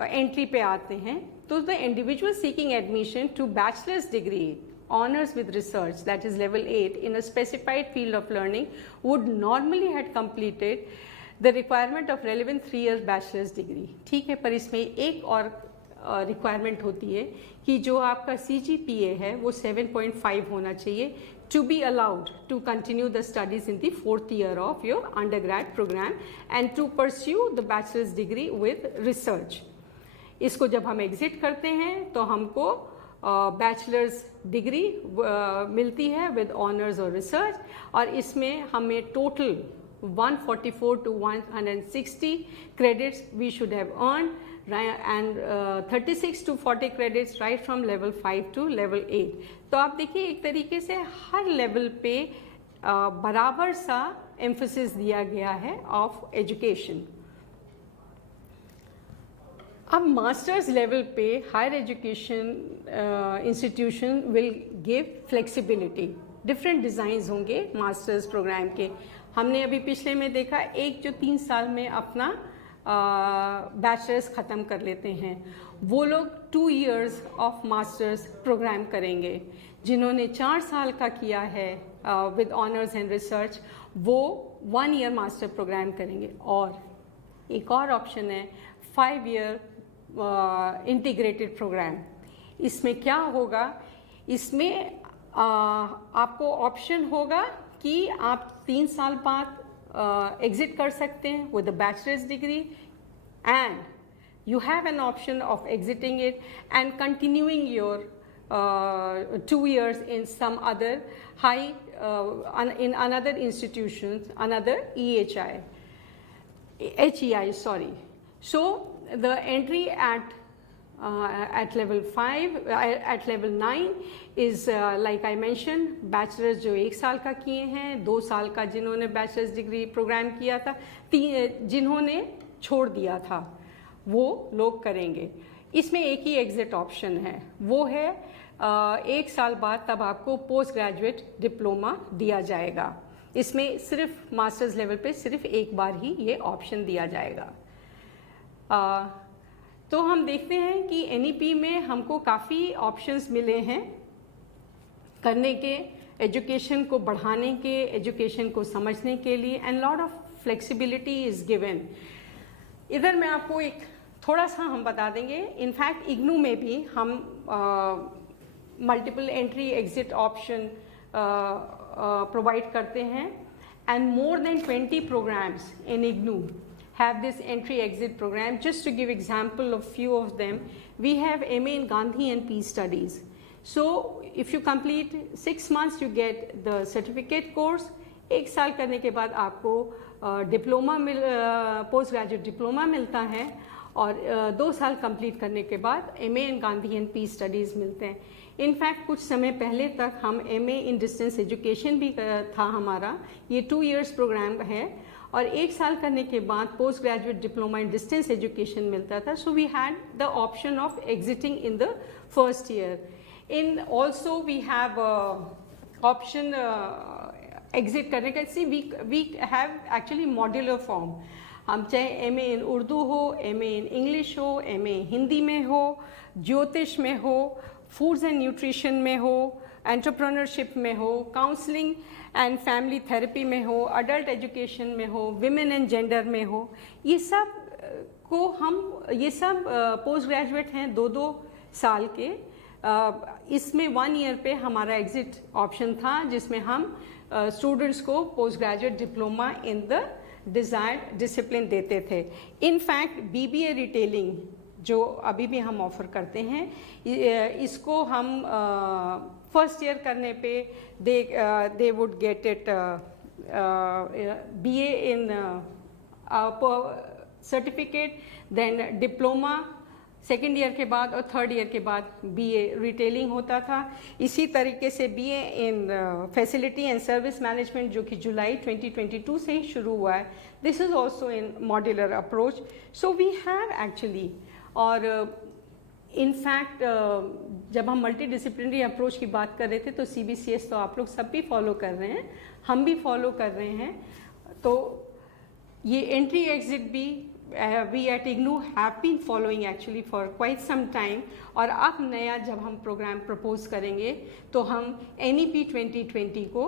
एंट्री पे आते हैं तो the individual seeking admission to bachelor's degree honors with research, that is level 8, in a specified field of learning would normally had completed the requirement of relevant 3 years bachelor's degree। ठीक है, पर इसमें एक और रिक्वायरमेंट होती है कि जो आपका CGPA है वो 7.5 होना चाहिए to be allowed to continue the studies in the 4th year of your undergrad program and to pursue the bachelor's degree with research। इसको जब हम एग्जिट करते हैं तो हमको बैचलर्स डिग्री मिलती है विद ऑनर्स और रिसर्च, और इसमें हमें total 144 to 160 credits we should have earn and 36 to 40 credits right from level 5 to level 8। तो आप देखिए एक तरीके से हर लेवल पे बराबर सा एम्फोसिस दिया गया है ऑफ एजुकेशन। अब मास्टर्स लेवल पे higher education institution will give flexibility, different designs होंगे मास्टर्स प्रोग्राम के। हमने अभी पिछले में देखा एक जो 3 साल में अपना बैचलर्स ख़त्म कर लेते हैं, वो लोग 2 years ऑफ मास्टर्स प्रोग्राम करेंगे। जिन्होंने 4 साल का किया है विद ऑनर्स एंड रिसर्च वो 1 year मास्टर प्रोग्राम करेंगे। और एक और ऑप्शन है 5 year इंटीग्रेटेड प्रोग्राम। इसमें क्या होगा, इसमें आपको ऑप्शन होगा कि आप 3 साल बाद एग्जिट कर सकते हैं with a bachelors degree, and you have an option of exiting it and continuing your 2 years in some other high in another institutions, another HEI, sorry. So the entry at level 5 at level 9 is like I mentioned, bachelor's जो 1 साल का किए हैं, 2 साल का जिन्होंने bachelors degree programme किया था, जिन्होंने छोड़ दिया था वो लोग करेंगे। इसमें एक ही एग्जिट ऑप्शन है, वो है 1 साल बाद तब आपको पोस्ट ग्रेजुएट डिप्लोमा दिया जाएगा। इसमें सिर्फ मास्टर्स लेवल पे सिर्फ एक बार ही ये ऑप्शन दिया जाएगा। तो हम देखते हैं कि NEP में हमको काफ़ी ऑप्शंस मिले हैं करने के, एजुकेशन को बढ़ाने के, एजुकेशन को समझने के लिए, and lot of flexibility is given. इधर मैं आपको एक थोड़ा सा हम बता देंगे। इनफैक्ट इग्नू में भी हम multiple entry exit option provide करते हैं, and more than 20 programs in IGNOU have this entry exit program. Just to give example of few of them, we have MA in Gandhi and Peace Studies. So if you complete 6 months you get the certificate course. 1 साल करने के बाद आपको diploma post graduate diploma मिलता है, और 2 साल complete करने के बाद MA in Gandhi and Peace Studies मिलते हैं। इनफैक्ट कुछ समय पहले तक हम MA in डिस्टेंस एजुकेशन भी था हमारा, ये 2 years प्रोग्राम है, और 1 साल करने के बाद post graduate diploma in distance education मिलता था। So we had the option of exiting in the first year. In also we have option exit करने का। See we have actually modular form. हम चाहे MA इन उर्दू हो, MA in English हो, MA Hindi में हो, ज्योतिष में हो, फूड्स एंड न्यूट्रिशन में हो, एंटरप्रेन्योरशिप में हो, काउंसलिंग एंड फैमिली थेरेपी में हो, अडल्ट एजुकेशन में हो, विमेन एंड जेंडर में हो, ये सब को हम, ये सब पोस्ट ग्रेजुएट हैं 2-2 साल के। इसमें 1 ईयर पे हमारा एग्जिट ऑप्शन था, जिसमें हम स्टूडेंट्स को post graduate diploma in the desired discipline देते थे। इनफैक्ट BBA रिटेलिंग जो अभी भी हम ऑफर करते हैं, इसको हम फर्स्ट ईयर करने पे they would get it BA in certificate, then diploma second year के बाद, और थर्ड ईयर के बाद BA रिटेलिंग होता था। इसी तरीके से BA in facility and service management, जो कि जुलाई 2022 से ही शुरू हुआ है, this is also in modular approach. So we have actually, और इनफैक्ट जब हम मल्टी डिसिप्लिनरी अप्रोच की बात कर रहे थे तो CBCS तो आप लोग सब भी फॉलो कर रहे हैं, हम भी फॉलो कर रहे हैं। तो ये एंट्री एग्जिट भी we at IGNOU have been following actually for quite some time, और अब नया जब हम प्रोग्राम प्रपोज करेंगे तो हम NEP 2020 को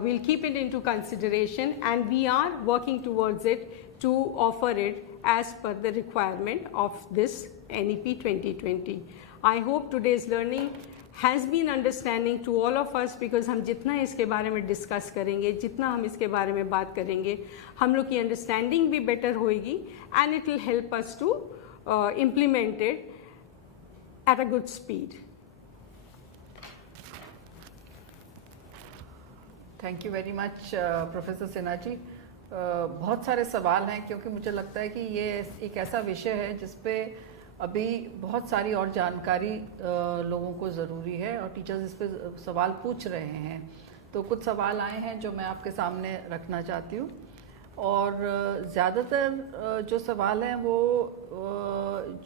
we'll keep it into consideration, and we are working towards it to offer it as per the requirement of this NEP 2020. I hope today's learning has been understanding to all of us, because हम जितना इसके बारे में discuss करेंगे, जितना हम इसके बारे में बात करेंगे, हम लोग की अंडरस्टैंडिंग भी बेटर होएगी, and it will help us to implement it at a good speed. Thank you very much professor Sinha ji. बहुत सारे सवाल हैं, क्योंकि मुझे लगता है कि ये एक ऐसा विषय है जिस पे अभी बहुत सारी और जानकारी लोगों को ज़रूरी है, और टीचर्स इस पे सवाल पूछ रहे हैं। तो कुछ सवाल आए हैं जो मैं आपके सामने रखना चाहती हूँ, और ज़्यादातर जो सवाल हैं वो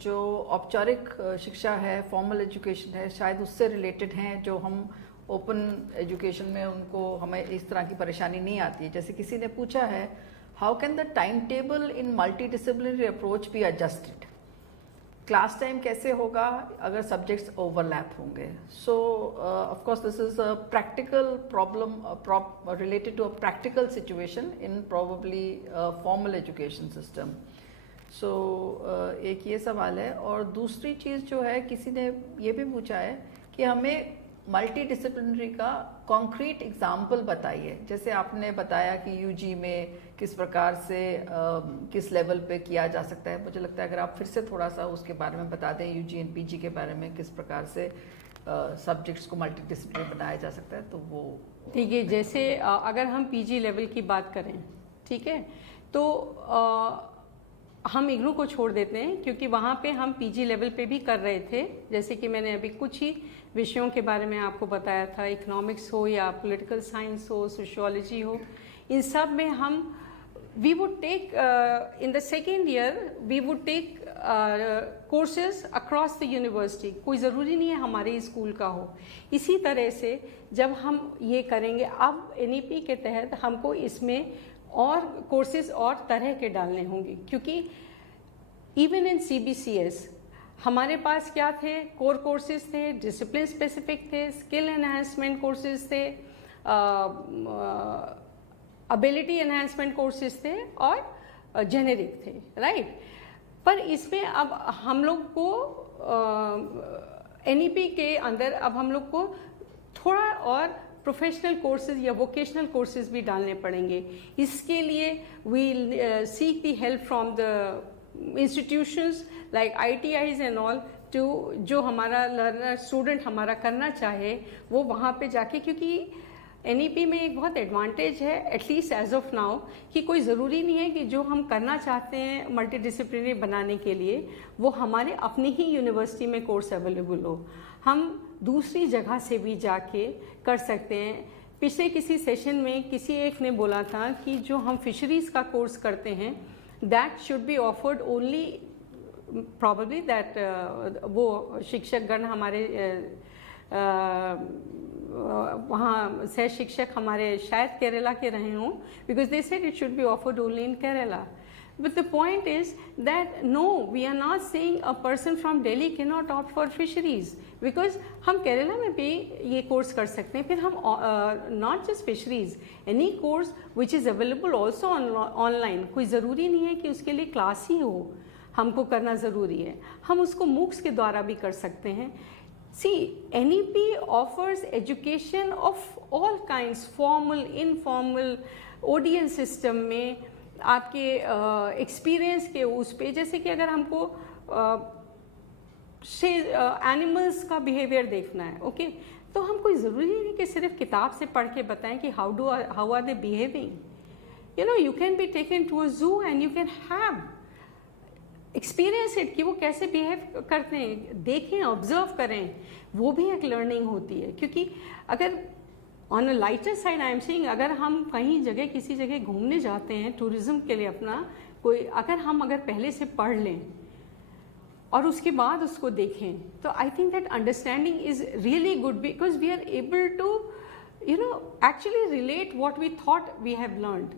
जो औपचारिक शिक्षा है, फॉर्मल एजुकेशन है, शायद उससे रिलेटेड हैं, जो हम ओपन एजुकेशन में उनको हमें इस तरह की परेशानी नहीं आती है। जैसे किसी ने पूछा है, how can the time table in multi disciplinary approach be adjusted? Class time कैसे होगा अगर सब्जेक्ट्स ओवरलैप होंगे? So of course this is a practical problem related to a practical situation in probably formal education system. So एक ये सवाल है, और दूसरी चीज़ जो है, किसी ने ये भी पूछा है कि हमें मल्टी डिसिप्लिनरी का कॉन्क्रीट एग्जाम्पल बताइए। जैसे आपने बताया कि UG में किस प्रकार से किस लेवल पे किया जा सकता है, मुझे लगता है अगर आप फिर से थोड़ा सा उसके बारे में बता दें, UG एंड PG के बारे में किस प्रकार से सब्जेक्ट्स को मल्टी डिसिप्लिनरी बनाया जा सकता है, तो वो ठीक है। जैसे अगर हम PG लेवल की बात करें, ठीक है, तो हम IGNOU को छोड़ देते हैं, क्योंकि वहाँ पे हम PG लेवल पे भी कर रहे थे। जैसे कि मैंने अभी कुछ ही विषयों के बारे में आपको बताया था, इकोनॉमिक्स हो या पॉलिटिकल साइंस हो, सोशियोलॉजी हो, इन सब में हम we would take in the second year we would take courses across the university. कोई ज़रूरी नहीं है हमारे स्कूल का हो। इसी तरह से जब हम ये करेंगे, अब NEP के तहत हमको इसमें और कोर्सेज और तरह के डालने होंगे, क्योंकि इवन इन CBCS हमारे पास क्या थे, कोर कोर्सेज थे, डिसिप्लिन स्पेसिफिक थे, स्किल एनहांसमेंट कोर्सेज थे, एबिलिटी एनहांसमेंट कोर्सेज थे, और जेनेरिक थे, राइट। पर इसमें अब हम लोग को NEP के अंदर अब हम लोग को थोड़ा और प्रोफेशनल कोर्सेज या वोकेशनल कोर्सेज भी डालने पड़ेंगे। इसके लिए we seek the help from the institutions like ITIs and all too, जो हमारा लर्नर स्टूडेंट हमारा करना चाहे वो वहाँ पे जाके, क्योंकि NEP में एक बहुत एडवांटेज है एटलीस्ट एज ऑफ नाउ कि कोई ज़रूरी नहीं है कि जो हम करना चाहते हैं मल्टीडिसिप्लिनरी बनाने के लिए वो हमारे अपनी ही यूनिवर्सिटी में कोर्स अवेलेबल हो, हम दूसरी जगह से भी जाके कर सकते हैं। पिछले किसी सेशन में किसी एक ने बोला था कि जो हम फिशरीज़ का कोर्स करते हैं that should be offered only probably that वो शिक्षक गण हमारे वहाँ सह शिक्षक हमारे शायद केरला के रहे हों, because they said it should be offered only in Kerala. But the point is that no, we are not saying a person from Delhi cannot opt for fisheries, because हम केरला में भी ये कोर्स कर सकते हैं। फिर हम not just fisheries, any course which is available also online, कोई ज़रूरी नहीं है कि उसके लिए क्लास ही हो, हमको करना ज़रूरी है, हम उसको MOOCs के द्वारा भी कर सकते हैं। See, NEP offers education of all kinds, formal, informal, ODN system में आपके एक्सपीरियंस के उस पे, जैसे कि अगर हमको एनिमल्स का बिहेवियर देखना है, ओके, तो हम कोई ज़रूरी नहीं कि सिर्फ किताब से पढ़ के बताएं कि how are they behaving. You know, you can be taken to a zoo and you can have experience it कि वो कैसे बिहेव करते हैं, देखें, ऑब्जर्व करें, वो भी एक लर्निंग होती है। क्योंकि अगर on a lighter side I am saying, अगर हम कहीं जगह किसी जगह घूमने जाते हैं टूरिज्म के लिए अपना कोई, अगर पहले से पढ़ लें और उसके बाद उसको देखें, तो I think that understanding is really good, because we are able to you know actually relate what we thought we have learned.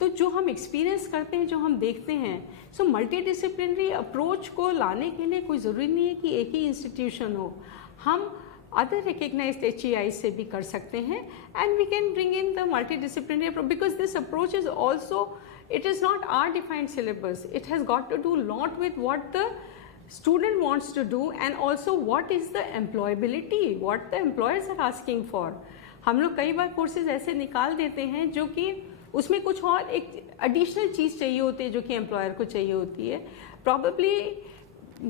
तो जो हम एक्सपीरियंस करते हैं, जो हम देखते हैं, सो मल्टीडिसिप्लिनरी अप्रोच को लाने के लिए कोई ज़रूरी नहीं है कि एक ही इंस्टीट्यूशन हो, हम अदर रिकग्नाइज्ड HEI से भी कर सकते हैं, and we can bring in the multidisciplinary approach, because this approach is also, it is not our defined syllabus, it has got to do lot with what the student wants to do and also what is the employability, what the employers are asking for। हम लोग कई बार courses ऐसे निकाल देते हैं जो कि उसमें कुछ और एक एडिशनल चीज़ चाहिए होती है जो कि एम्प्लॉयर को चाहिए होती है, probably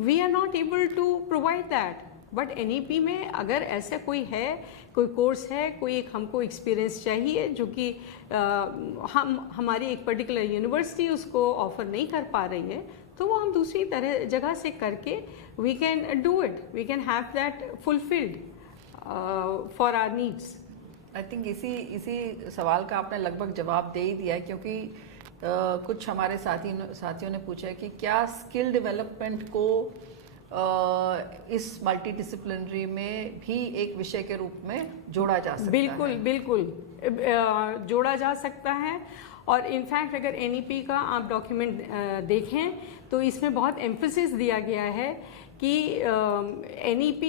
we are not able to provide that. But NEP में अगर ऐसा कोई है, कोई कोर्स है, कोई एक हमको एक्सपीरियंस चाहिए जो कि हमारी एक पर्टिकुलर यूनिवर्सिटी उसको ऑफर नहीं कर पा रही है, तो वो हम दूसरी तरह जगह से करके we can do it, we can have that fulfilled for our needs. I think इसी सवाल का आपने लगभग जवाब दे ही दिया है, क्योंकि कुछ हमारे साथियों ने पूछा है कि क्या स्किल डेवलपमेंट को इस मल्टीडिसिप्लिनरी में भी एक विषय के रूप में जोड़ा जा सकता है? बिल्कुल जोड़ा जा सकता है। और इनफैक्ट अगर NEP का आप डॉक्यूमेंट देखें तो इसमें बहुत एम्फेसिस दिया गया है कि NEP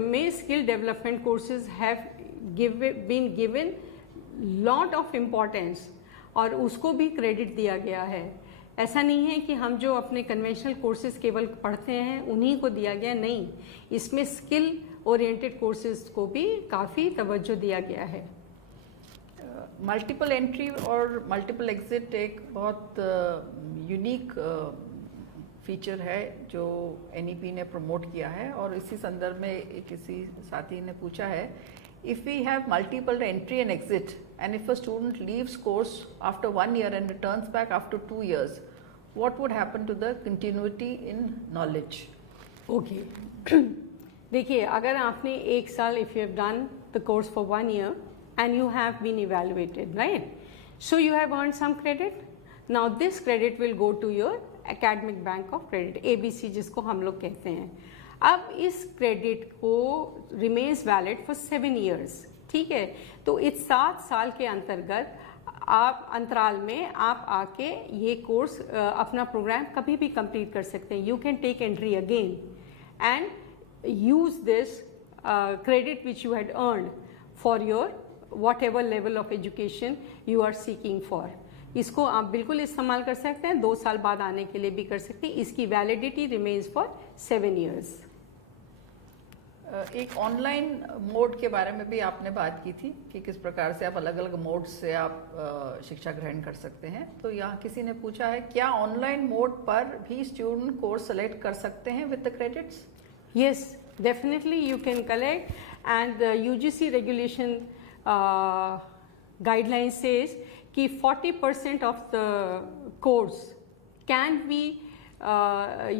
में skill development courses have been given lot of importance, और उसको भी क्रेडिट दिया गया है। ऐसा नहीं है कि हम जो अपने कन्वेंशनल कोर्सेज केवल पढ़ते हैं उन्हीं को दिया गया, नहीं, इसमें स्किल ओरिएंटेड कोर्सेज को भी काफ़ी तवज्जो दिया गया है। मल्टीपल एंट्री और मल्टीपल एग्जिट एक बहुत यूनिक फीचर है जो NEP ने प्रमोट किया है, और इसी संदर्भ में किसी साथी ने पूछा है, if we have multiple entry and exit and if a student leaves course after 1 year and returns back after 2 years, what would happen to the continuity in knowledge? Okay. देखिए, अगर आपने एक साल, if you have done the course for 1 year and you have been evaluated, right? So you have earned some credit. Now this credit will go to your academic bank of credit, ABC जिसको हम लोग कहते हैं। अब इस credit को remains valid for 7 years, ठीक है? तो इस 7 साल के अंतर्गत आप अंतराल में आप आके ये कोर्स अपना प्रोग्राम कभी भी कंप्लीट कर सकते हैं। You can take entry again and use this credit which you had earned for your whatever level of education you are seeking for. इसको आप बिल्कुल इस्तेमाल कर सकते हैं, 2 साल बाद आने के लिए भी कर सकते हैं। इसकी वैलिडिटी रिमेन्स फॉर 7 years। एक ऑनलाइन मोड के बारे में भी आपने बात की थी कि किस प्रकार से आप अलग अलग मोड से आप शिक्षा ग्रहण कर सकते हैं। तो यहाँ किसी ने पूछा है, क्या ऑनलाइन मोड पर भी स्टूडेंट कोर्स सेलेक्ट कर सकते हैं with the credits? Yes, definitely you can collect, and the UGC regulation guideline says कि 40% of the course can be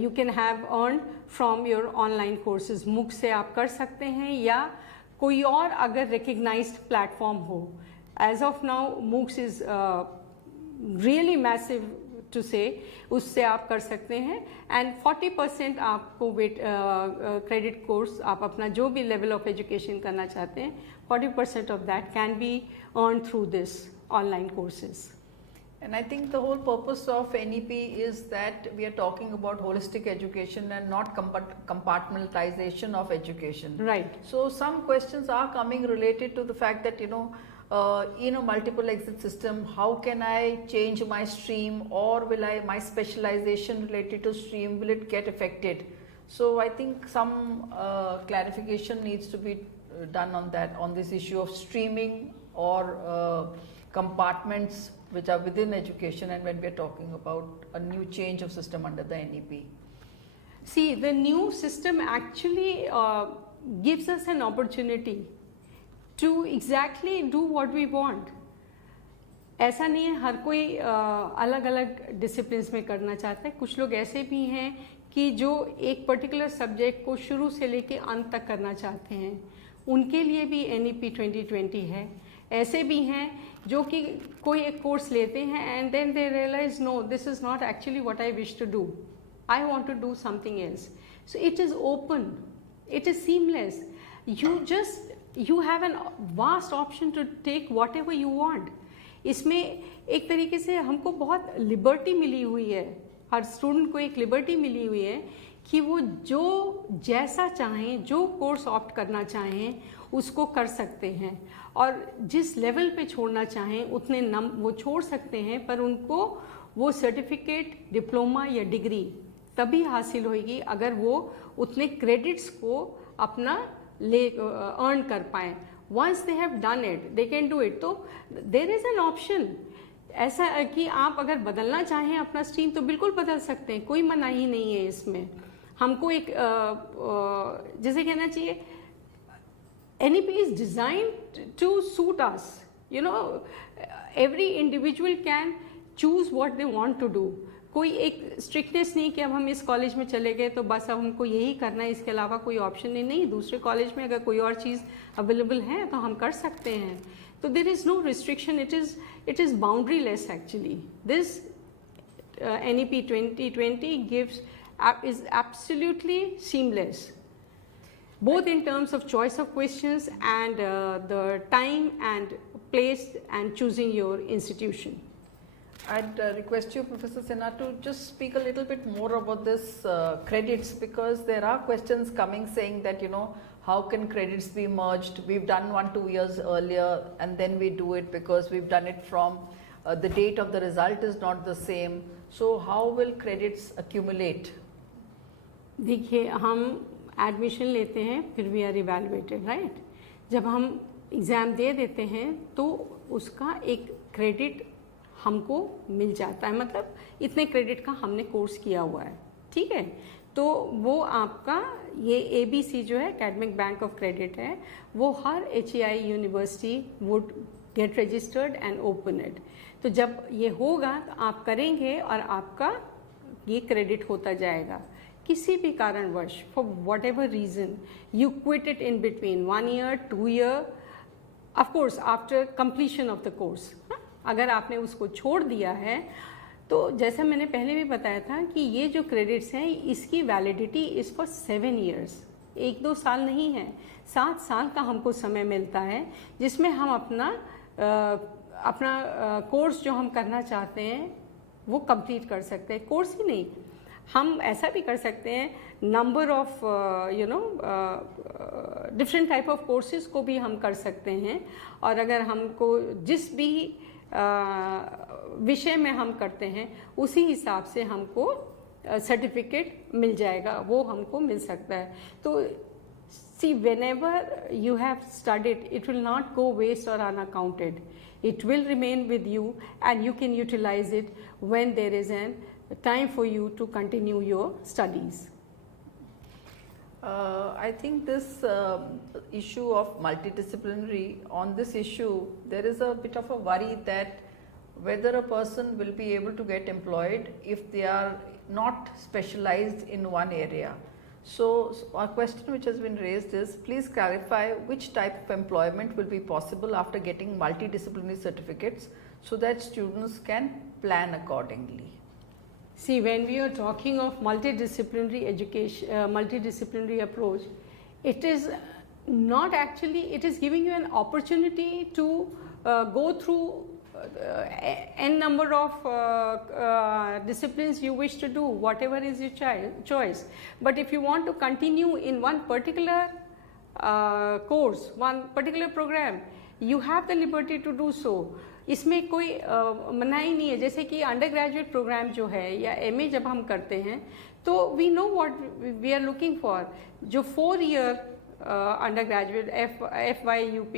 you can have earned from your online courses। MOOC से आप कर सकते हैं या कोई और अगर recognized platform हो। As of now MOOCs is really massive to say, उससे आप कर सकते हैं। एंड 40% आपको क्रेडिट कोर्स आप अपना जो भी लेवल ऑफ एजुकेशन करना चाहते हैं 40% of that can be earn through this online courses. And I think the whole purpose of NEP is that we are talking about holistic education and not compartmentalization of education. Right. So some questions are coming related to the fact that in a multiple exit system, how can I change my stream, or will my specialization related to stream, will it get affected? So I think some clarification needs to be done on that, on this issue of streaming or compartments which are within education, and when we are talking about a new change of system under the NEP. See, the new system actually gives us an opportunity to exactly do what we want. ऐसा नहीं है हर कोई अलग अलग disciplines में करना चाहता है। कुछ लोग ऐसे भी हैं कि जो एक पर्टिकुलर सब्जेक्ट को शुरू से लेके अंत तक करना चाहते हैं, उनके लिए भी NEP 2020 है। ऐसे भी हैं जो कि कोई एक कोर्स लेते हैं and then they realise no this is not actually what I wish to do, I want to do something else. So it is open, it is seamless, you have an vast option to take whatever you want। इसमें एक तरीके से हमको बहुत liberty मिली हुई है, हर student को एक लिबर्टी मिली हुई है कि वो जो जैसा चाहें, जो कोर्स ऑप्ट करना चाहें उसको कर सकते हैं, और जिस लेवल पे छोड़ना चाहें उतने वो छोड़ सकते हैं, पर उनको वो सर्टिफिकेट, डिप्लोमा या डिग्री तभी हासिल होगी अगर वो उतने क्रेडिट्स को अपना अर्न कर पाएँ। Once they have done it they can do it. तो देयर इज़ एन ऑप्शन, ऐसा कि आप अगर बदलना चाहें अपना स्ट्रीम तो बिल्कुल बदल सकते हैं, कोई मनाही नहीं है इसमें। हमको एक जैसे कहना चाहिए NEP is designed to suit us, every individual can choose what they want to do। कोई एक स्ट्रिक्टनेस नहीं कि अब हम इस कॉलेज में चले गए तो बस अब हमको यही करना है, इसके अलावा कोई ऑप्शन नहीं। दूसरे कॉलेज में अगर कोई और चीज़ अवेलेबल है तो हम कर सकते हैं। तो there is no restriction, it is boundaryless actually. This NEP 2020 is absolutely seamless, both in terms of choice of questions and the time and place and choosing your institution. I'd request you, Professor Sinha, to just speak a little bit more about this credits, because there are questions coming saying that how can credits be merged? We've done 1-2 years earlier and then we do it because we've done it from the date of the result is not the same. So how will credits accumulate? देखिए, हम admission लेते हैं, फिर we are evaluated, right. जब हम exam दे देते हैं तो उसका एक क्रेडिट हमको मिल जाता है, मतलब इतने क्रेडिट का हमने कोर्स किया हुआ है, ठीक है। तो वो आपका ये ABC जो है एकेडमिक बैंक ऑफ क्रेडिट है, वो हर HEI university would get registered and open it. तो जब ये होगा तो आप करेंगे और आपका ये क्रेडिट होता जाएगा। किसी भी कारणवश, for what ever reason you quit it in between 1 year 2 year, of course after completion of the course, अगर आपने उसको छोड़ दिया है तो जैसा मैंने पहले भी बताया था कि ये जो क्रेडिट्स हैं इसकी वैलिडिटी इज़ फॉर 7 years, 1-2 साल नहीं है, 7 साल का हमको समय मिलता है जिसमें हम अपना कोर्स जो हम करना चाहते हैं वो कंप्लीट कर सकते हैं। कोर्स ही नहीं, हम ऐसा भी कर सकते हैं, number of different type of courses को भी हम कर सकते हैं। और अगर हमको जिस भी विषय में हम करते हैं उसी हिसाब से हमको सर्टिफिकेट मिल जाएगा, वो हमको मिल सकता है। तो see, whenever you have studied, it will not go waste or unaccounted. It will remain with you and you can utilize it when there is a time for you to continue your studies. I think this issue of multidisciplinary, on this issue there is a bit of a worry that whether a person will be able to get employed if they are not specialized in one area. So a question which has been raised is, please clarify which type of employment will be possible after getting multidisciplinary certificates so that students can plan accordingly. See, when we are talking of multidisciplinary education, multidisciplinary approach, it is not actually, it is giving you an opportunity to go through n number of disciplines you wish to do, whatever is your choice. But if you want to continue in one particular course, one particular program, you have the liberty to do so. इसमें कोई मनाही नहीं है। जैसे कि under graduate programme जो है या एमए जब हम करते हैं तो we know what we are looking for. जो 4 year undergraduate FYUP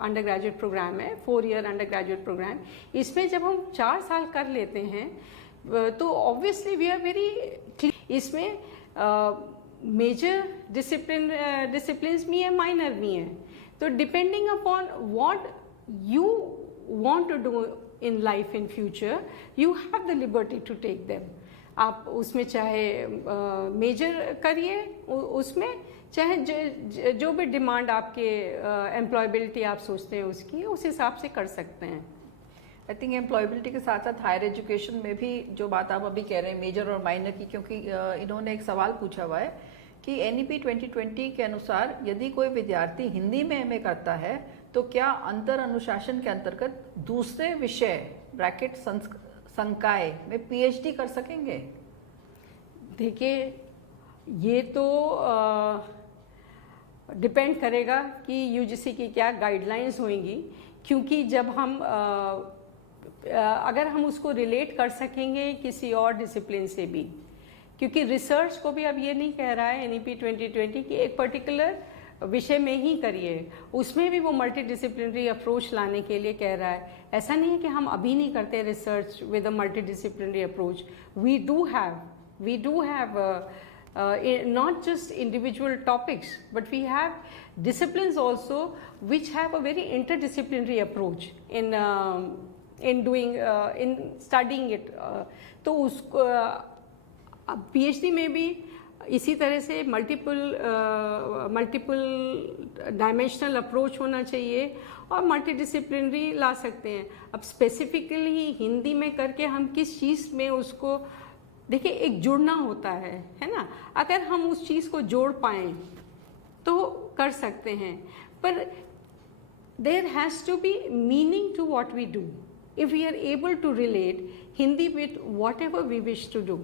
undergraduate program है, 4 ईयर अंडर ग्रेजुएट प्रोग्राम, इसमें जब हम 4 साल कर लेते हैं तो ऑब्वियसली वी आर वेरी, इसमें मेजर डिसिप्लिन्स भी हैं, माइनर भी हैं। तो depending upon what you want to do in life in future, you have the liberty to take them. आप उसमें चाहे मेजर करिए, उसमें चाहे जो भी डिमांड आपके एम्प्लॉयबिलिटी आप सोचते हैं उसकी, उस हिसाब से कर सकते हैं। आई थिंक एम्प्लॉयबिलिटी के साथ साथ हायर एजुकेशन में भी जो बात आप अभी कह रहे हैं मेजर और माइनर की, क्योंकि इन्होंने एक सवाल पूछा हुआ है कि NEP 2020 के अनुसार यदि कोई विद्यार्थी हिंदी में MA करता है तो क्या अंतर अनुशासन के अंतर्गत दूसरे विषय ब्रैकेट संकाय में PhD कर सकेंगे? देखिए, ये तो डिपेंड करेगा कि UGC की क्या गाइडलाइंस होंगी, क्योंकि जब हम अगर हम उसको रिलेट कर सकेंगे किसी और डिसिप्लिन से भी, क्योंकि रिसर्च को भी अब ये नहीं कह रहा है NEP 2020 कि एक पर्टिकुलर विषय में ही करिए, उसमें भी वो मल्टीडिसिप्लिनरी अप्रोच लाने के लिए कह रहा है। ऐसा नहीं है कि हम अभी नहीं करते research with a multidisciplinary approach. We do have not just individual topics, but we have disciplines also which have a very interdisciplinary approach in doing in studying it. तो उसको PhD में भी इसी तरह से मल्टीपल डायमेंशनल अप्रोच होना चाहिए और मल्टीडिसिप्लिनरी ला सकते हैं। अब स्पेसिफिकली हिंदी में करके हम किस चीज़ में उसको, देखिए एक जुड़ना होता है ना, अगर हम उस चीज़ को जोड़ पाएँ तो कर सकते हैं, पर there has to be meaning to what we do if we are able to relate Hindi with whatever we wish to do.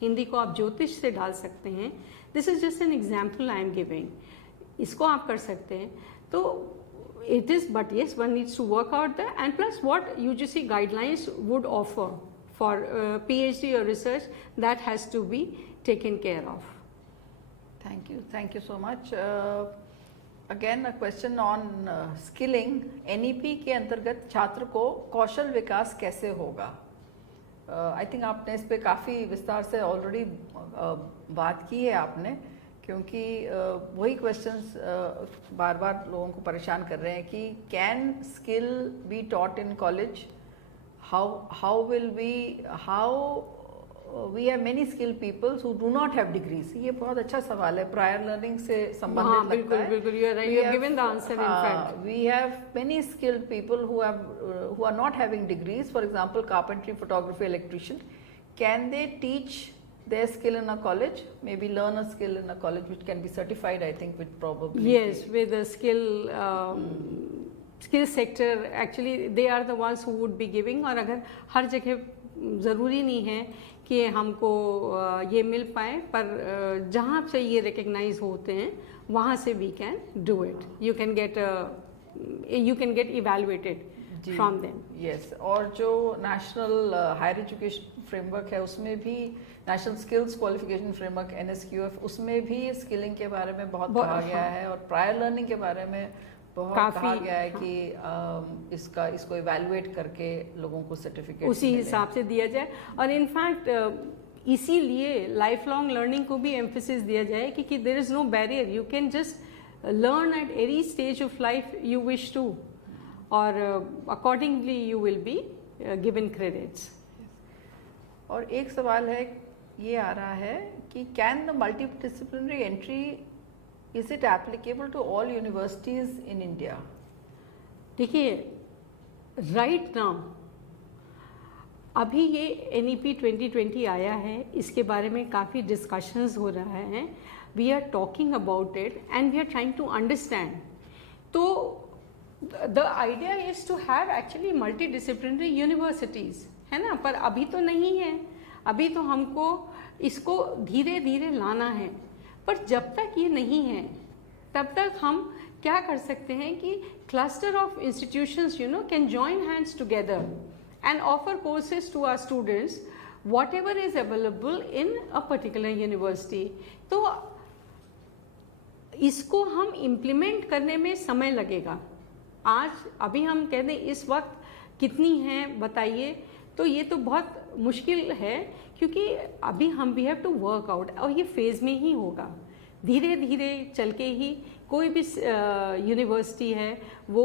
Hindi को आप ज्योतिष से डाल सकते हैं, this is just an example I am giving, इसको आप कर सकते हैं। तो it is, but yes one needs to work out the, and plus what UGC guidelines would offer for PhD or research, that has to be taken care of. Thank you so much. Again a question on skilling. NEP के अंतर्गत छात्र को कौशल विकास कैसे होगा? I think आपने इस पे काफ़ी विस्तार से ऑलरेडी बात की है आपने, क्योंकि वही क्वेश्चंस बार बार लोगों को परेशान कर रहे हैं कि can skill be taught in college, how will we have many skilled peoples who do not have degrees. ये बहुत अच्छा सवाल है, प्रायर लर्निंग से संबंधित लगता है। बिल्कुल, you are right. You have given the answer in fact. We have many skilled people who are not having degrees. For example, carpentry, photography, electrician. Can they teach their skill in a college? Maybe learn a skill in a college which can be certified. I think with probably yes, with the skill sector actually they are the ones who would be giving. और अगर हर जगह ज़रूरी नहीं है कि हमको ये मिल पाए, पर जहाँ से ये रिकग्नाइज होते हैं वहाँ से we can do it, you can get evaluated. from them. Yes, और जो नेशनल हायर एजुकेशन फ्रेमवर्क है उसमें भी national skills qualification framework NSQF, उसमें भी स्किलिंग के बारे में बहुत कहा गया है और प्रायर लर्निंग के बारे में बहुत कहा गया है कि इसको इवैल्यूएट करके लोगों को सर्टिफिकेट उसी हिसाब से दिया जाए। और इनफैक्ट इसीलिए लाइफ लॉन्ग लर्निंग को भी एम्फेसिस दिया जाए कि there is no barrier, you can just learn at any stage of life you wish to, और accordingly you will be given credits. और एक सवाल है, ये आ रहा है कि can the multidisciplinary entry, is it applicable to all universities in India? देखिए, राइट नाउ अभी ये NEP 2020 आया है, इसके बारे में काफ़ी डिस्कशंस हो रहा है, we are talking about it and we are trying to understand. तो the idea is to have actually multidisciplinary universities, है ना, पर अभी तो नहीं है, अभी तो हमको इसको धीरे धीरे लाना है। पर जब तक ये नहीं है तब तक हम क्या कर सकते हैं कि cluster of institutions can join hands together and offer courses to our students whatever is available in a particular university। तो इसको हम इम्प्लीमेंट करने में समय लगेगा। आज अभी हम कहते हैं इस वक्त कितनी हैं बताइए, तो ये तो बहुत मुश्किल है, क्योंकि अभी हम we have to work out, और ये फेज़ में ही होगा, धीरे धीरे चल के ही कोई भी यूनिवर्सिटी है वो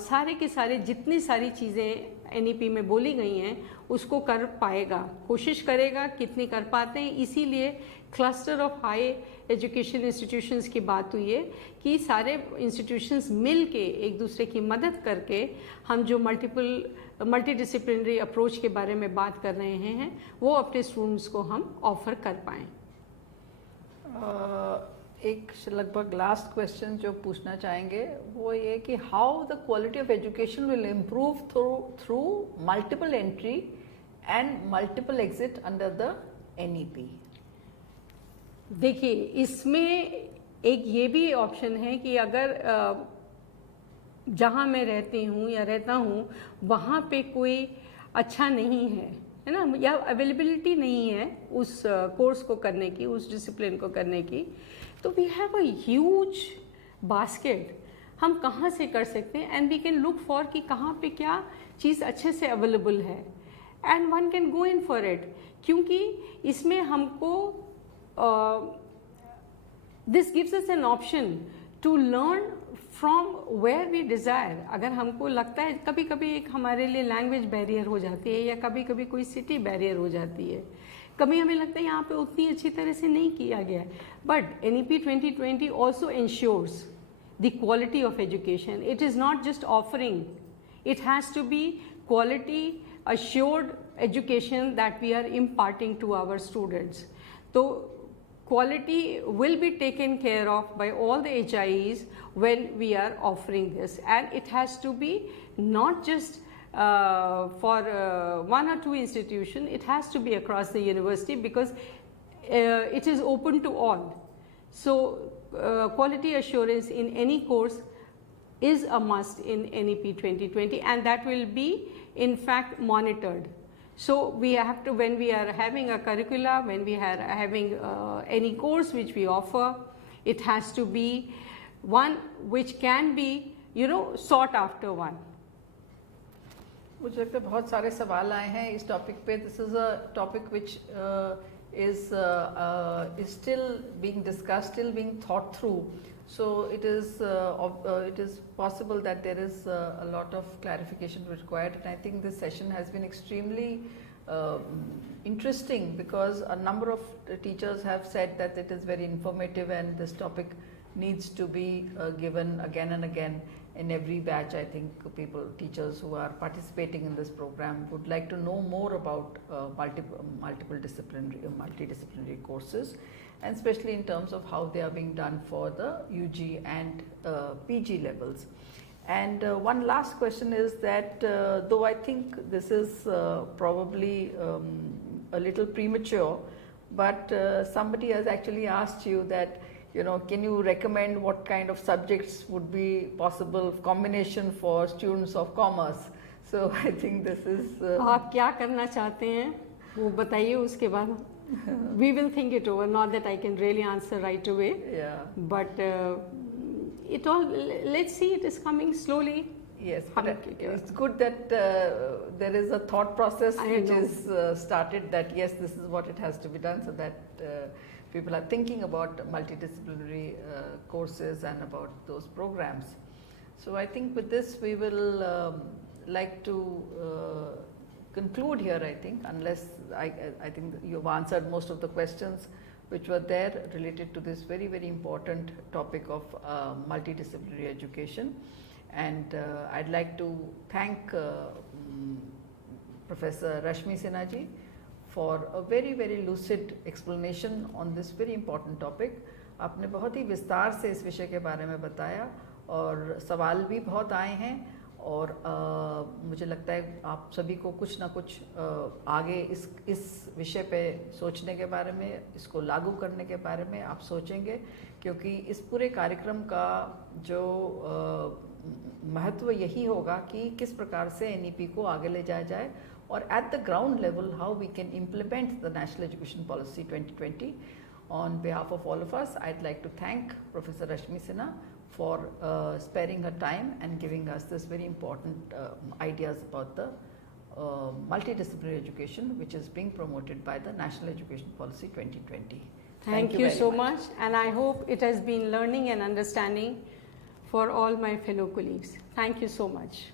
सारे के सारे जितनी सारी चीज़ें NEP में बोली गई हैं उसको कर पाएगा, कोशिश करेगा, कितनी कर पाते हैं। इसीलिए cluster of high education institutions की बात हुई है कि सारे इंस्टीट्यूशंस मिल के एक दूसरे की मदद करके हम जो मल्टीडिसिप्लिनरी अप्रोच के बारे में बात कर रहे हैं वो अपने स्टूडेंट्स को हम ऑफर कर पाएँ। एक लगभग लास्ट क्वेश्चन जो पूछना चाहेंगे वो ये कि how the quality of education will improve through multiple entry and multiple exit under the NEP? देखिए, इसमें एक ये भी ऑप्शन है कि अगर जहाँ मैं रहती हूँ या रहता हूँ वहाँ पे कोई अच्छा नहीं है ना, या अवेलेबिलिटी नहीं है उस कोर्स को करने की, उस डिसिप्लिन को करने की, तो we have a huge basket, हम कहाँ से कर सकते हैं, and we can look for कि कहाँ पे क्या चीज़ अच्छे से अवेलेबल है, and one can go in for it, क्योंकि इसमें हमको this gives us an option to learn from where we desire. अगर हमको लगता है कभी कभी एक हमारे लिए लैंग्वेज बैरियर हो जाती है, या कभी कभी कोई सिटी बैरियर हो जाती है, कभी हमें लगता है यहाँ पे उतनी अच्छी तरह से नहीं किया गया है, but NEP 2020 also ensures the quality of education. It is not just offering, it has to be quality assured education that we are imparting to our students. So quality will be taken care of by all the HIEs when we are offering this, and it has to be not just for one or two institutions, it has to be across the university, because it is open to all. So quality assurance in any course is a must in NEP 2020, and that will be in fact monitored. So we have to, when we are having a curricula, when we are having any course which we offer, it has to be one which can be sought after one. मुझे लगता है बहुत सारे सवाल आए हैं इस topic पे। This is a topic which is still being discussed, still being thought through. So it is possible that there is a lot of clarification required, and I think this session has been extremely interesting, because a number of teachers have said that it is very informative and this topic needs to be given again and again in every batch. I think teachers who are participating in this program would like to know more about multidisciplinary courses, and especially in terms of how they are being done for the UG and PG levels. And one last question is that though I think this is probably a little premature, but somebody has actually asked you that can you recommend what kind of subjects would be possible combination for students of commerce? So I think this is. आप क्या करना चाहते हैं वो बताइए, उसके बाद we will think it over. Not that I can really answer right away. Yeah. But it all. Let's see. It is coming slowly. Yes, Hum but क्या- it's good that there is a thought process I which know. is started, that yes, this is what it has to be done, so that people are thinking about multidisciplinary courses and about those programs. So I think with this we will like to conclude here, I think, unless I think you've answered most of the questions which were there related to this very, very important topic of multidisciplinary education. And I'd like to thank Professor Rashmi Sinha ji for a very, very lucid explanation on this very important topic. आपने बहुत ही विस्तार से इस विषय के बारे में बताया और सवाल भी बहुत आए हैं, और मुझे लगता है आप सभी को कुछ ना कुछ आगे इस विषय पे सोचने के बारे में, इसको लागू करने के बारे में आप सोचेंगे, क्योंकि इस पूरे कार्यक्रम का जो महत्व यही होगा कि किस प्रकार से NEP को आगे ले जाया जाए, और at the ground level how we can implement the national education policy 2020. On behalf of all of us, I'd like to thank Professor Rashmi Sinha for sparing her time and giving us this very important ideas about the multidisciplinary education which is being promoted by the National Education Policy 2020. Thank you very so much, and I hope it has been learning and understanding for all my fellow colleagues. Thank you so much.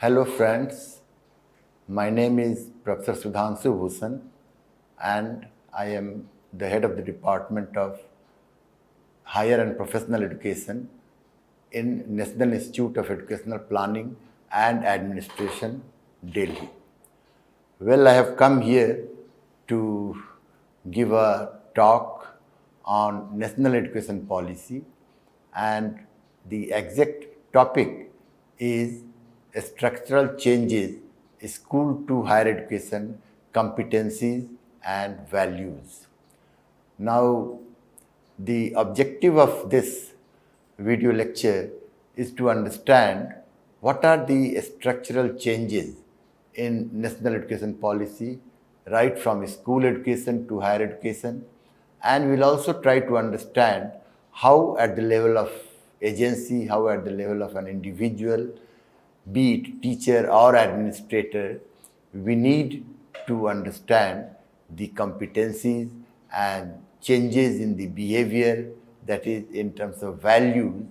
Hello friends, my name is Professor Sudhanshu Bhushan and I am the head of the Department of Higher and Professional Education in National Institute of Educational Planning and Administration, Delhi. Well, I have come here to give a talk on national education policy, and the exact topic is structural changes, school to higher education, competencies and values. Now, the objective of this video lecture is to understand what are the structural changes in national education policy, right from school education to higher education, and we'll also try to understand how at the level of agency, how at the level of an individual, be it teacher or administrator, we need to understand the competencies and changes in the behavior, that is in terms of values,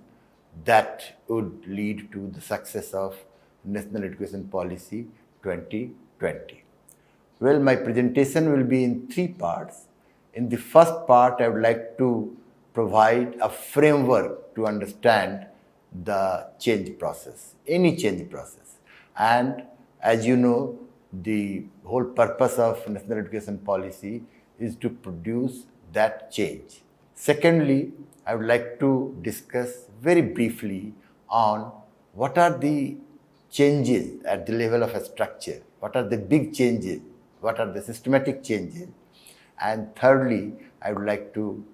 that would lead to the success of National Education Policy 2020. Well, my presentation will be in three parts. In the first part, I would like to provide a framework to understand the change process, any change process. And as you know, the whole purpose of National Education Policy is to produce that change. Secondly, I would like to discuss very briefly on what are the changes at the level of a structure, what are the big changes, what are the systematic changes. And thirdly, I would like to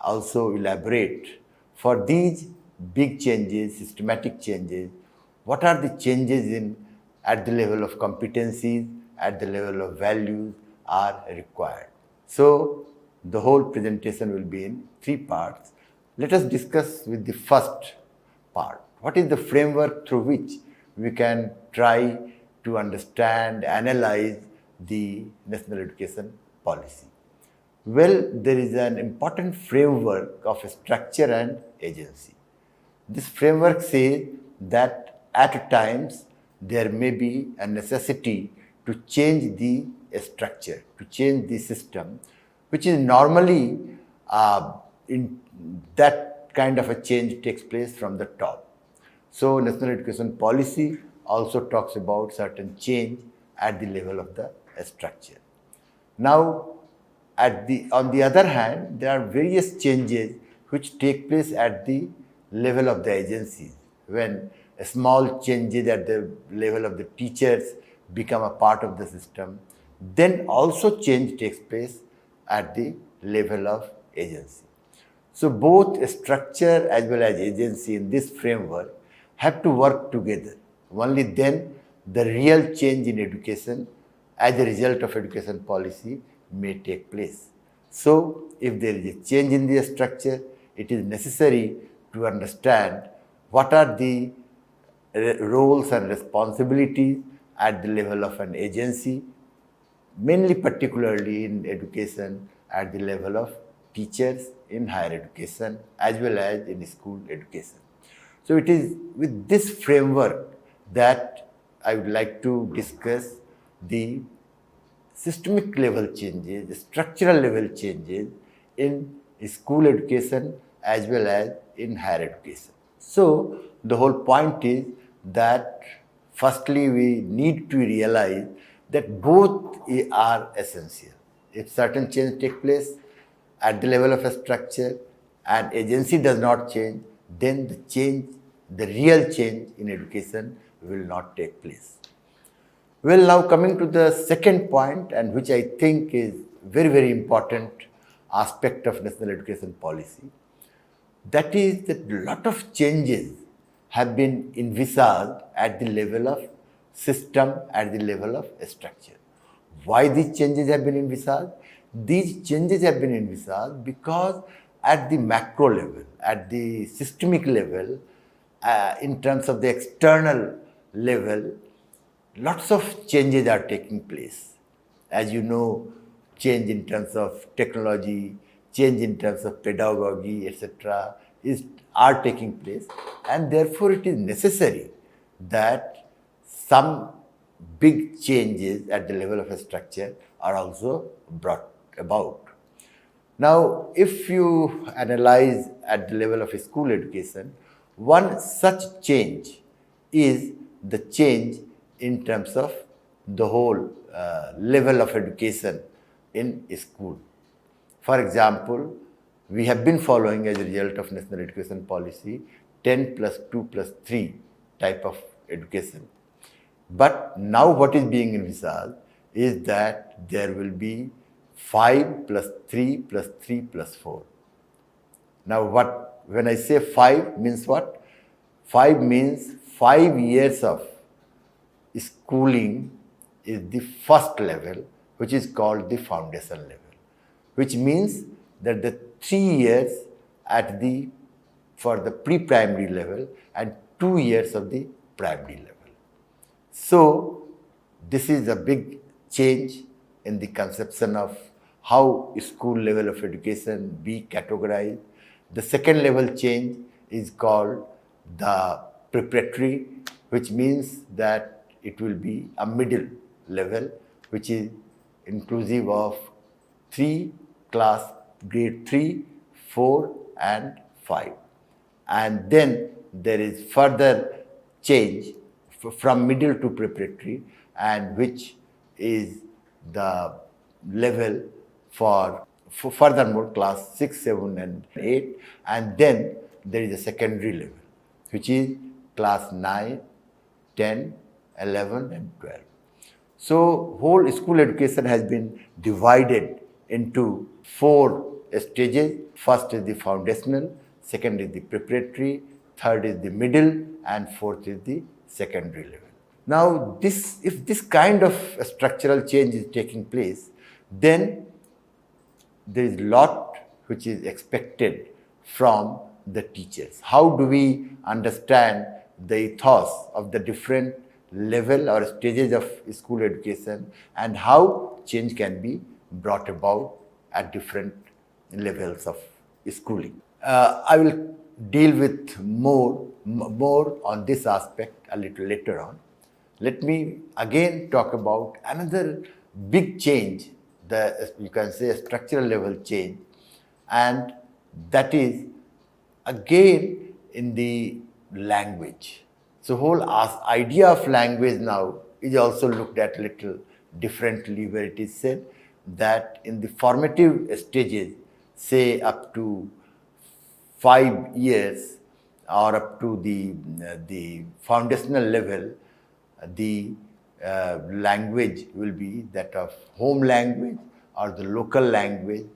also elaborate for these big changes, systematic changes, what are the changes in at the level of competencies, at the level of values are required. So the whole presentation will be in three parts. Let us discuss with the first part. What is the framework through which we can try to understand, analyze the national education policy? Well, there is an important framework of structure and agency. This framework says that at times there may be a necessity to change the structure, to change the system, which is normally in that kind of a change takes place from the top. So National Education Policy also talks about certain change at the level of the structure. Now, on the other hand, there are various changes which take place at the level of the agencies. When small changes at the level of the teachers become a part of the system, then also change takes place at the level of agency. So both structure as well as agency in this framework have to work together. Only then the real change in education as a result of education policy may take place. So if there is a change in the structure, it is necessary to understand what are the roles and responsibilities at the level of an agency, mainly particularly in education at the level of teachers in higher education as well as in school education. So it is with this framework that I would like to discuss the systemic level changes, structural level changes in school education as well as in higher education. So the whole point is that firstly we need to realize that both are essential. If certain change take place at the level of a structure and agency does not change, then the real change in education will not take place. Well, now coming to the second point, and which I think is very, very important aspect of national education policy, that is that a lot of changes have been envisaged at the level of system, at the level of structure. Why these changes have been envisaged? These changes have been envisaged because at the macro level, at the systemic level, in terms of the external level, lots of changes are taking place. As you know, change in terms of technology, change in terms of pedagogy, etc. are taking place, and therefore it is necessary that some big changes at the level of a structure are also brought about. Now, if you analyze at the level of a school education, one such change is the change in terms of the whole level of education in a school. For example, we have been following as a result of National Education Policy 10 plus 2 plus 3 type of education. But now what is being envisaged is that there will be 5 plus 3 plus 3 plus 4. Now when I say 5 means what? 5 means 5 years of schooling is the first level, which is called the foundation level, which means that the 3 years for the pre-primary level and 2 years of the primary level. So this is a big change in the conception of how school level of education be categorized. The second level change is called the preparatory, which means that it will be a middle level, which is inclusive of 3 class, grade 3, 4 and 5. And then there is further change from middle to preparatory, and which is the level for furthermore class 6, 7 and 8, and then there is a secondary level, which is class 9, 10, 11 and 12. So whole school education has been divided into 4 stages. First is the foundational, second is the preparatory, third is the middle, and fourth is the secondary level. Now if this kind of a structural change is taking place, then there is a lot which is expected from the teachers. How do we understand the ethos of the different level or stages of school education, and how change can be brought about at different levels of schooling? I will deal with more on this aspect a little later on. Let me again talk about another big change, you can say a structural level change, and that is again in the language. So whole idea of language now is also looked at a little differently, where it is said that in the formative stages, say up to 5 years or up to the foundational level, the language will be that of home language or the local language,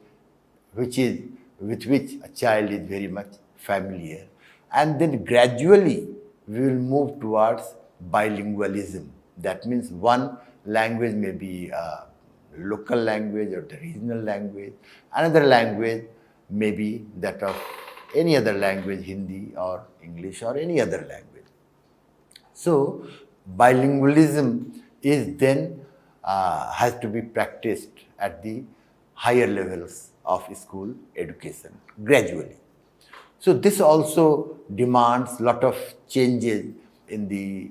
with which a child is very much familiar. And then gradually we will move towards bilingualism. That means one language may be a local language or the regional language, another language may be that of any other language, Hindi or English or any other language. So bilingualism is then has to be practiced at the higher levels of school education gradually. So this also demands a lot of changes in the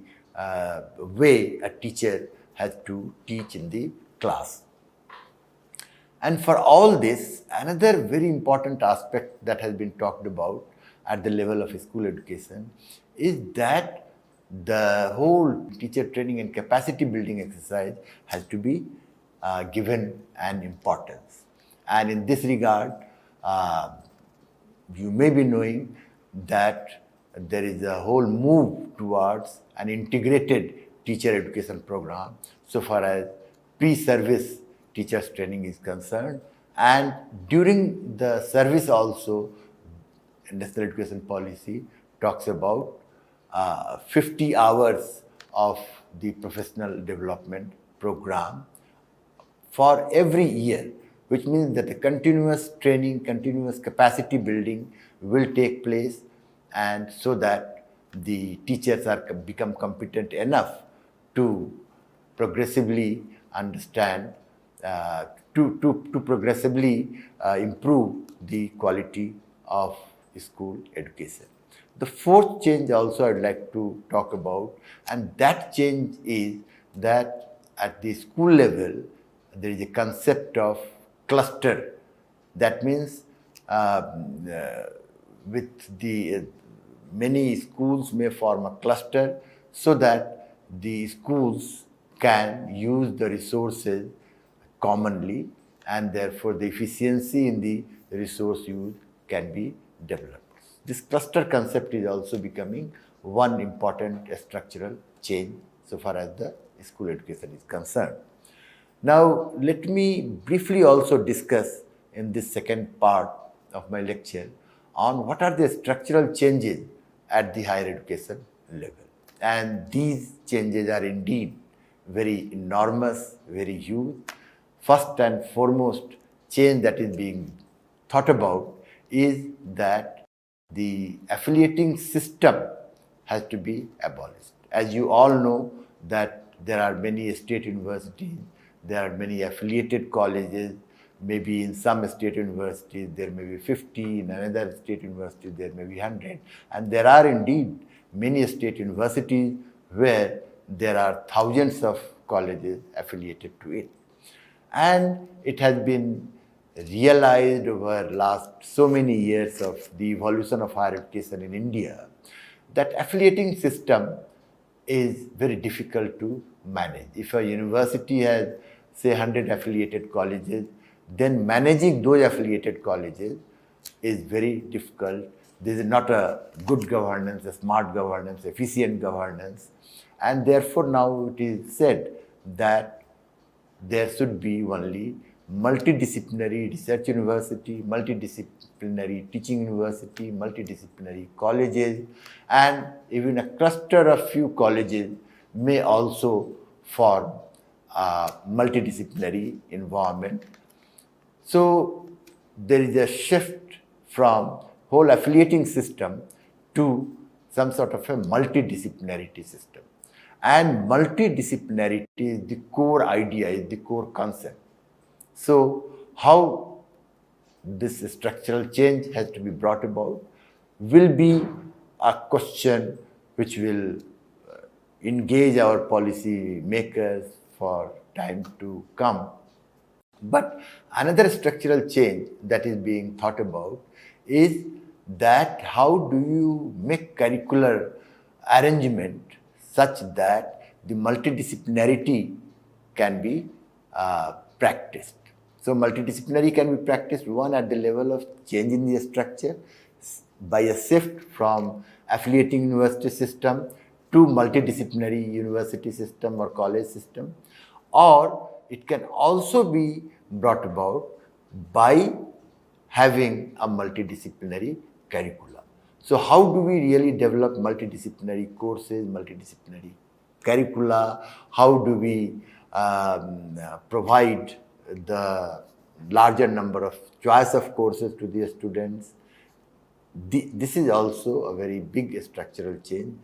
way a teacher has to teach in the class. And for all this, another very important aspect that has been talked about at the level of school education is that the whole teacher training and capacity building exercise has to be given an importance. And in this regard, you may be knowing that there is a whole move towards an integrated teacher education program so far as pre-service teachers training is concerned, and during the service also National Education Policy talks about 50 hours of the professional development program for every year, which means that the continuous training, continuous capacity building will take place, and so that the teachers become competent enough to progressively understand, to progressively improve the quality of school education. The fourth change also I'd like to talk about, and that change is that at the school level, there is a concept of cluster. That means with the many schools may form a cluster so that the schools can use the resources commonly, and therefore the efficiency in the resource use can be developed. This cluster concept is also becoming one important structural change so far as the school education is concerned. Now, let me briefly also discuss in this second part of my lecture on what are the structural changes at the higher education level. And these changes are indeed very enormous, very huge. First and foremost change that is being thought about is that the affiliating system has to be abolished. As you all know that there are many state universities, there are many affiliated colleges, maybe in some state universities there may be 50, in another state university there may be 100, and there are indeed many state universities where there are thousands of colleges affiliated to it. And it has been realized over last so many years of the evolution of higher education in India that affiliating system is very difficult to manage. If a university has, say, 100 affiliated colleges, then managing those affiliated colleges is very difficult. This is not a good governance, a smart governance, efficient governance. And therefore now it is said that there should be only multidisciplinary research university, multidisciplinary teaching university, multidisciplinary colleges, and even a cluster of few colleges may also form a multidisciplinary environment. So there is a shift from whole affiliating system to some sort of a multidisciplinarity system. And multidisciplinarity is the core idea, is the core concept. So how this structural change has to be brought about will be a question which will engage our policy makers for time to come. But another structural change that is being thought about is that how do you make curricular arrangement such that the multidisciplinarity can be practiced. So multidisciplinary can be practiced, one, at the level of changing the structure by a shift from affiliating university system to multidisciplinary university system or college system, or it can also be brought about by having a multidisciplinary curricula. So how do we really develop multidisciplinary courses, multidisciplinary curricula? How do we provide the larger number of choice of courses to the students? This is also a very big structural change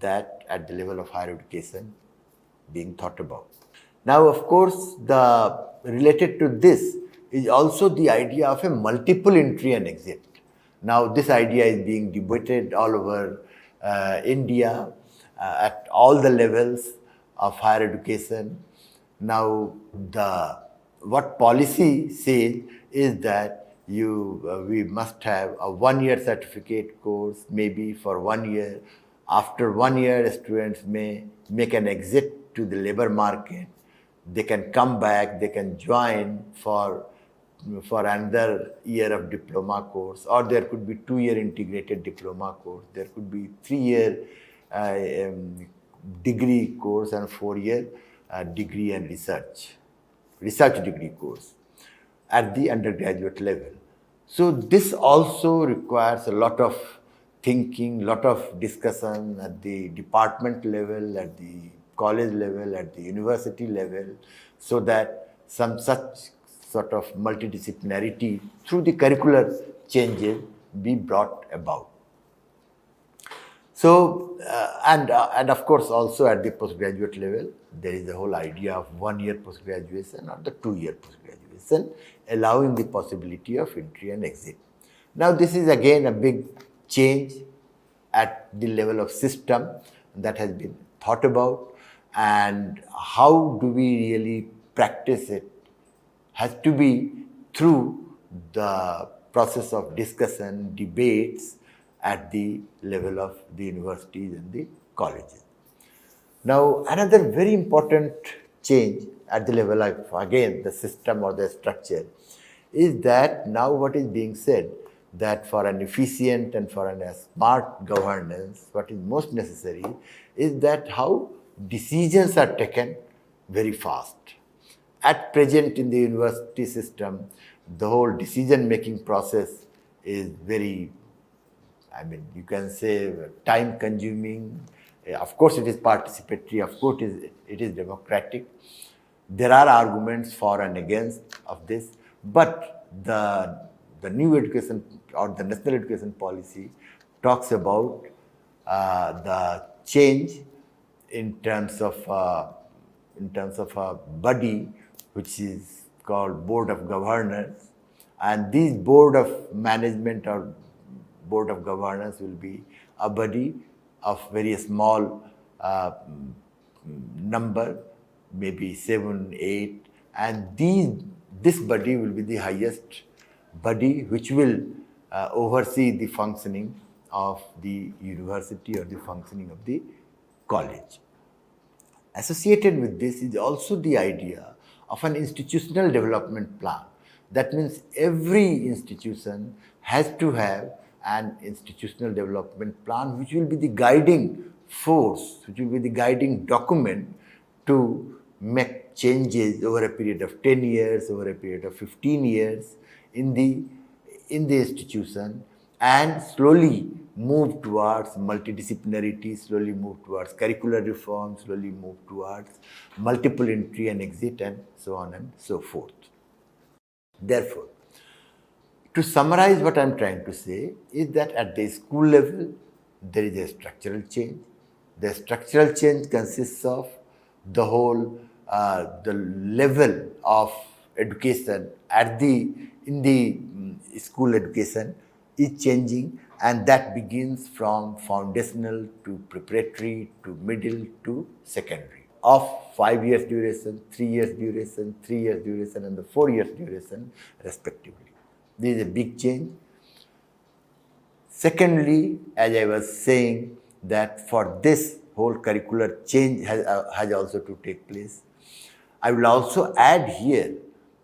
that at the level of higher education being thought about. Now, of course, related to this is also the idea of a multiple entry and exit. Now, this idea is being debated all over India at all the levels of higher education. Now, what policy says is that we must have a 1-year certificate course, maybe for 1 year. After 1 year, students may make an exit to the labor market. They can come back, they can join for another year of diploma course, or there could be 2-year integrated diploma course, there could be 3-year degree course and 4-year degree and research degree course at the undergraduate level. So this also requires a lot of thinking, lot of discussion at the department level, at the college level, at the university level, so that some such sort of multidisciplinarity through the curricular changes be brought about. So, and of course also at the postgraduate level, there is the whole idea of 1-year postgraduation or the 2-year postgraduation, allowing the possibility of entry and exit. Now, this is again a big change at the level of system that has been thought about, and how do we really practice it has to be through the process of discussion, debates at the level of the universities and the colleges. Now, another very important change at the level of, again, the system or the structure is that now what is being said, that for an efficient and for a smart governance, what is most necessary is that how decisions are taken very fast. At present in the university system, the whole decision-making process is very, you can say, time-consuming. Of course, it is participatory. Of course, it is democratic. There are arguments for and against of this, but the new education or the national education policy talks about the change in terms of a body which is called Board of Governors, and this Board of Management or Board of Governors will be a body of very small number, maybe 7, 8, and this body will be the highest body which will oversee the functioning of the university or the functioning of the college. Associated with this is also the idea of an institutional development plan. That means every institution has to have an institutional development plan which will be the guiding force, which will be the guiding document to make changes over a period of 10 years, over a period of 15 years in the institution, and slowly move towards multidisciplinarity, slowly move towards curricular reform, slowly move towards multiple entry and exit, and so on and so forth. Therefore, to summarize what I am trying to say is that at the school level, there is a structural change. The structural change consists of the whole, the level of education in the school education is changing, and that begins from foundational to preparatory to middle to secondary, of 5 years duration, 3 years duration, 3 years duration, and the 4 years duration respectively. This is a big change. Secondly, as I was saying, that for this whole curricular change has also to take place. I will also add here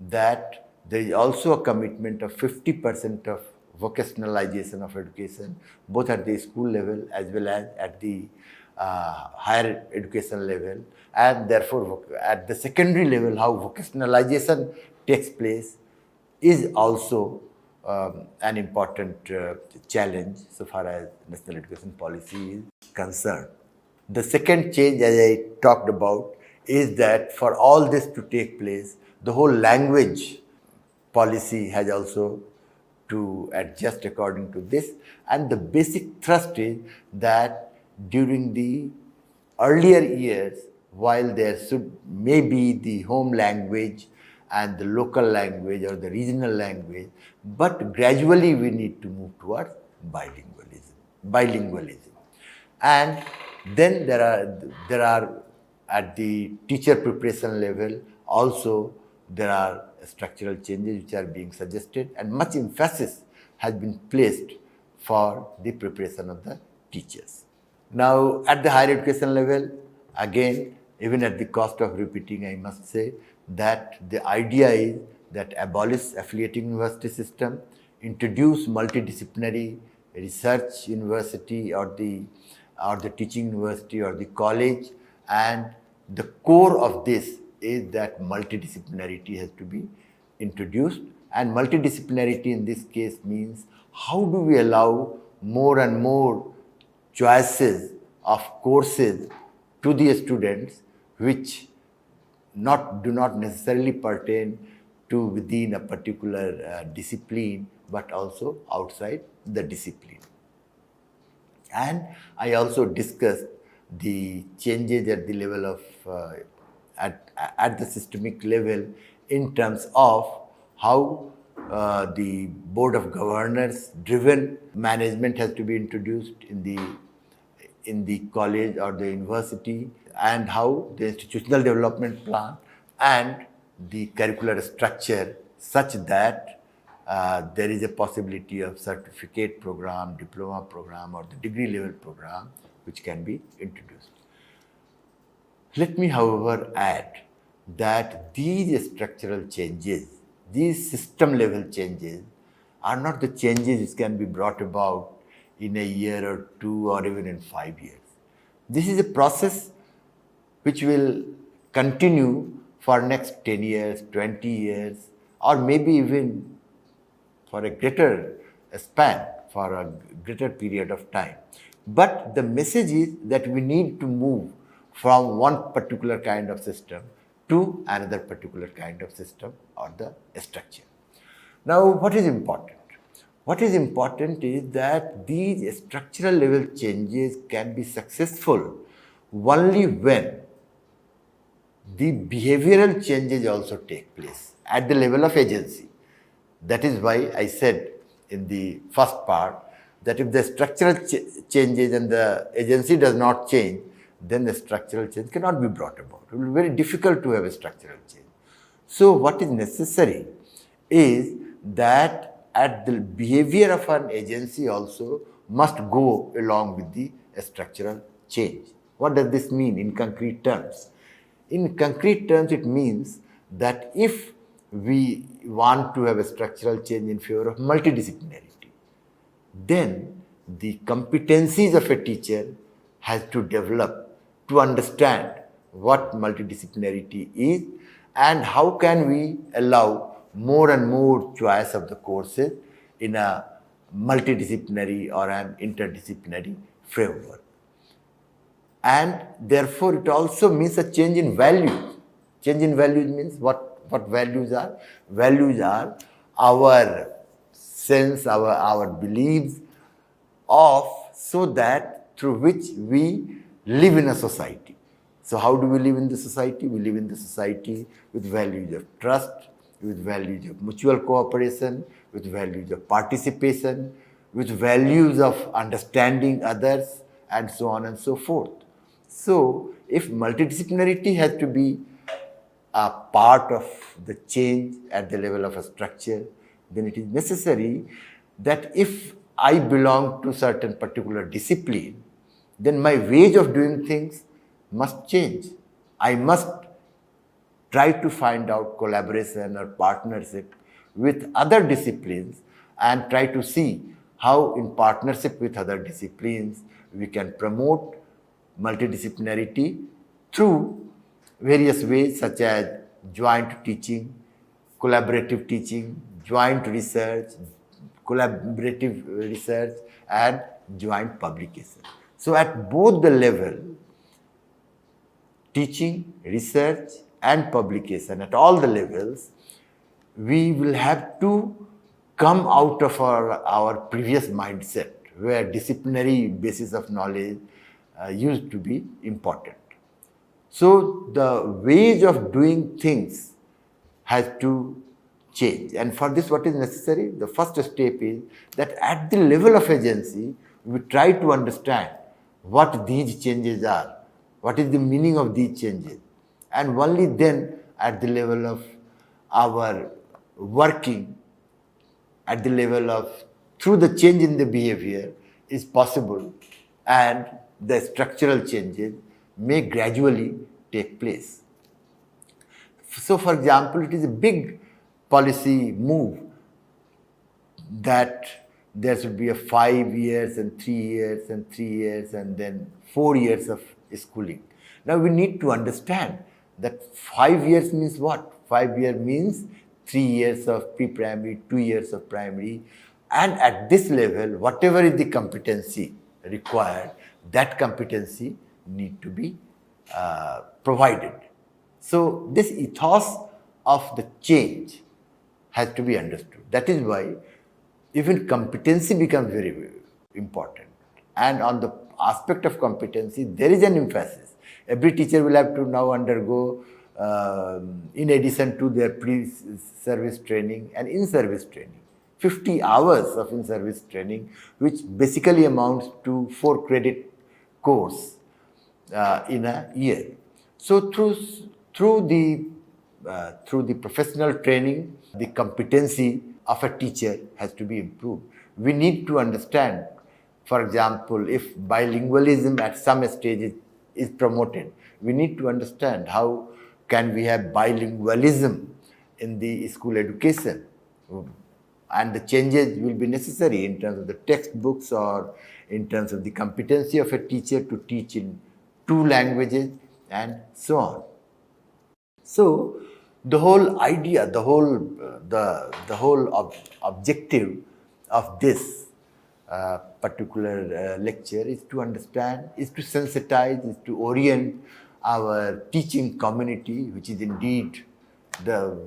that there is also a commitment of 50% of vocationalization of education, both at the school level as well as at the higher education level, and therefore at the secondary level, how vocationalization takes place is also an important challenge so far as national education policy is concerned. The second change, as I talked about, is that for all this to take place, the whole language policy has also to adjust according to this, and the basic thrust is that during the earlier years, while there may be the home language and the local language or the regional language, but gradually we need to move towards bilingualism. And then there are at the teacher preparation level also there are structural changes which are being suggested, and much emphasis has been placed for the preparation of the teachers. Now, at the higher education level, again, even at the cost of repeating, I must say that the idea is that abolish affiliating university system, introduce multidisciplinary research university or the teaching university or the college, and the core of this is that multidisciplinarity has to be introduced, and multidisciplinarity in this case means how do we allow more and more choices of courses to the students which do not necessarily pertain to within a particular discipline but also outside the discipline. And I also discussed the changes at the level of at the systemic level in terms of how the Board of Governors driven management has to be introduced in the in the college or the university, and how the institutional development plan and the curricular structure such that there is a possibility of certificate program, diploma program, or the degree level program which can be introduced. Let me, however, add that these structural changes, these system level changes, are not the changes which can be brought about in a year or two or even in 5 years. This is a process which will continue for next 10 years, 20 years, or maybe even for a greater span, for a greater period of time. But the message is that we need to move from one particular kind of system to another particular kind of system or the structure. Now, what is important? What is important is that these structural level changes can be successful only when the behavioral changes also take place at the level of agency. That is why I said in the first part that if the structural changes and the agency does not change, then the structural change cannot be brought about. It will be very difficult to have a structural change. So what is necessary is that at the behavior of an agency also must go along with the structural change. What does this mean in concrete terms? In concrete terms, it means that if we want to have a structural change in favor of multidisciplinarity, then the competencies of a teacher has to develop to understand what multidisciplinarity is and how can we allow more and more choice of the courses in a multidisciplinary or an interdisciplinary framework. And therefore, it also means a change in values. Change in values means what values are? Values are our sense, our beliefs of, so that through which we live in a society. So how do we live in the society? We live in the society with values of trust, with values of mutual cooperation, with values of participation, with values of understanding others, and so on and so forth. So, if multidisciplinarity has to be a part of the change at the level of a structure, then it is necessary that if I belong to certain particular discipline, then my ways of doing things must change. I must try to find out collaboration or partnership with other disciplines and try to see how in partnership with other disciplines we can promote multidisciplinarity through various ways such as joint teaching, collaborative teaching, joint research, collaborative research, and joint publication. So at both the level, teaching, research, and publication, at all the levels, we will have to come out of our previous mindset where disciplinary basis of knowledge used to be important. So the ways of doing things has to change. And for this, what is necessary? The first step is that at the level of agency, we try to understand what these changes are, what is the meaning of these changes. And only then at the level of our working, at the level of through the change in the behavior is possible, and the structural changes may gradually take place. So for example, it is a big policy move that there should be a 5 years and 3 years and 3 years and then 4 years of schooling. Now we need to understand that 5 years means what? 5 years means 3 years of pre-primary, 2 years of primary, and at this level, whatever is the competency required, that competency need to be provided. So this ethos of the change has to be understood. That is why even competency becomes very, very important. And on the aspect of competency, there is an emphasis. Every teacher will have to now undergo, in addition to their pre-service training and in-service training, 50 hours of in-service training, which basically amounts to 4 credit course in a year. So through the professional training, the competency of a teacher has to be improved. We need to understand, for example, if bilingualism at some stage is promoted, we need to understand how can we have bilingualism in the school education, and the changes will be necessary in terms of the textbooks or in terms of the competency of a teacher to teach in 2 languages and so on. So the whole idea, the whole objective of this particular lecture is to understand, is to sensitize, is to orient our teaching community, which is indeed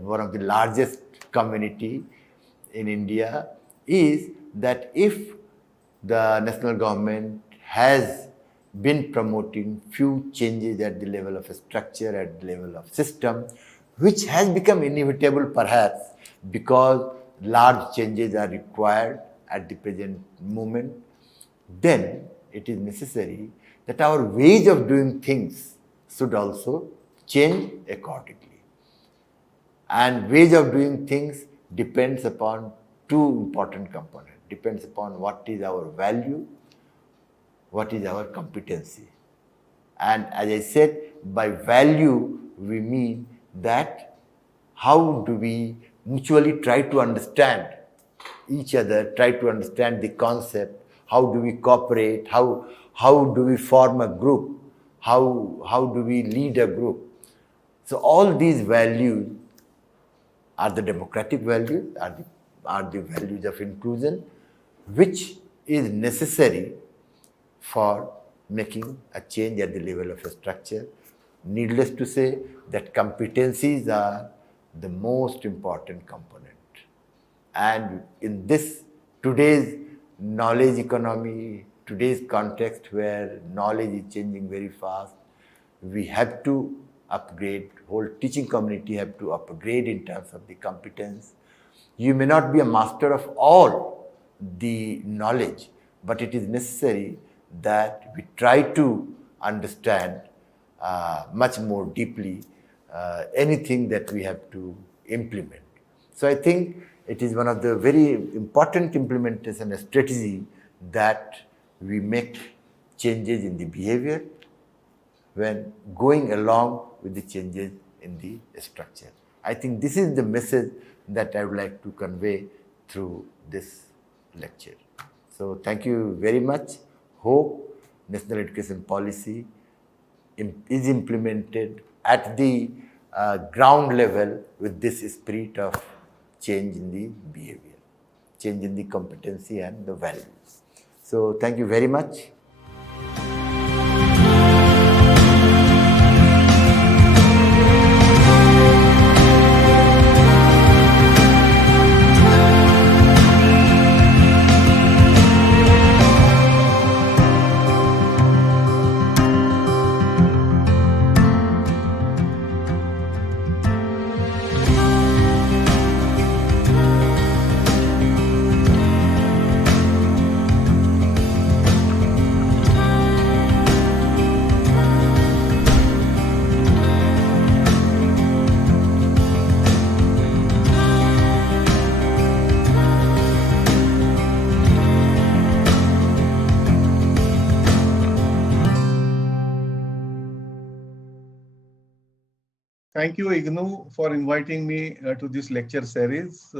one of the largest community in India, is that if the national government has been promoting few changes at the level of a structure, at the level of system, which has become inevitable perhaps because large changes are required at the present moment, then it is necessary that our ways of doing things should also change accordingly. And ways of doing things depends upon 2 important components. Depends upon what is our value, what is our competency. And as I said, by value, we mean that how do we mutually try to understand each other, try to understand the concept, how do we cooperate, how do we form a group, how do we lead a group. So all these values are the democratic values, are the values of inclusion, which is necessary for making a change at the level of a structure. Needless to say that competencies are the most important component. And in this today's knowledge economy, today's context where knowledge is changing very fast, we have to upgrade, whole teaching community have to upgrade in terms of the competence. You may not be a master of all the knowledge, but it is necessary that we try to understand much more deeply anything that we have to implement. So I think it is one of the very important implementation strategy that we make changes in the behavior when going along with the changes in the structure. I think this is the message that I would like to convey through this lecture. So thank you very much. Hope national education policy is implemented at the ground level with this spirit of change in the behavior, change in the competency and the values. So thank you very much. Thank you, IGNOU, for inviting me to this lecture series.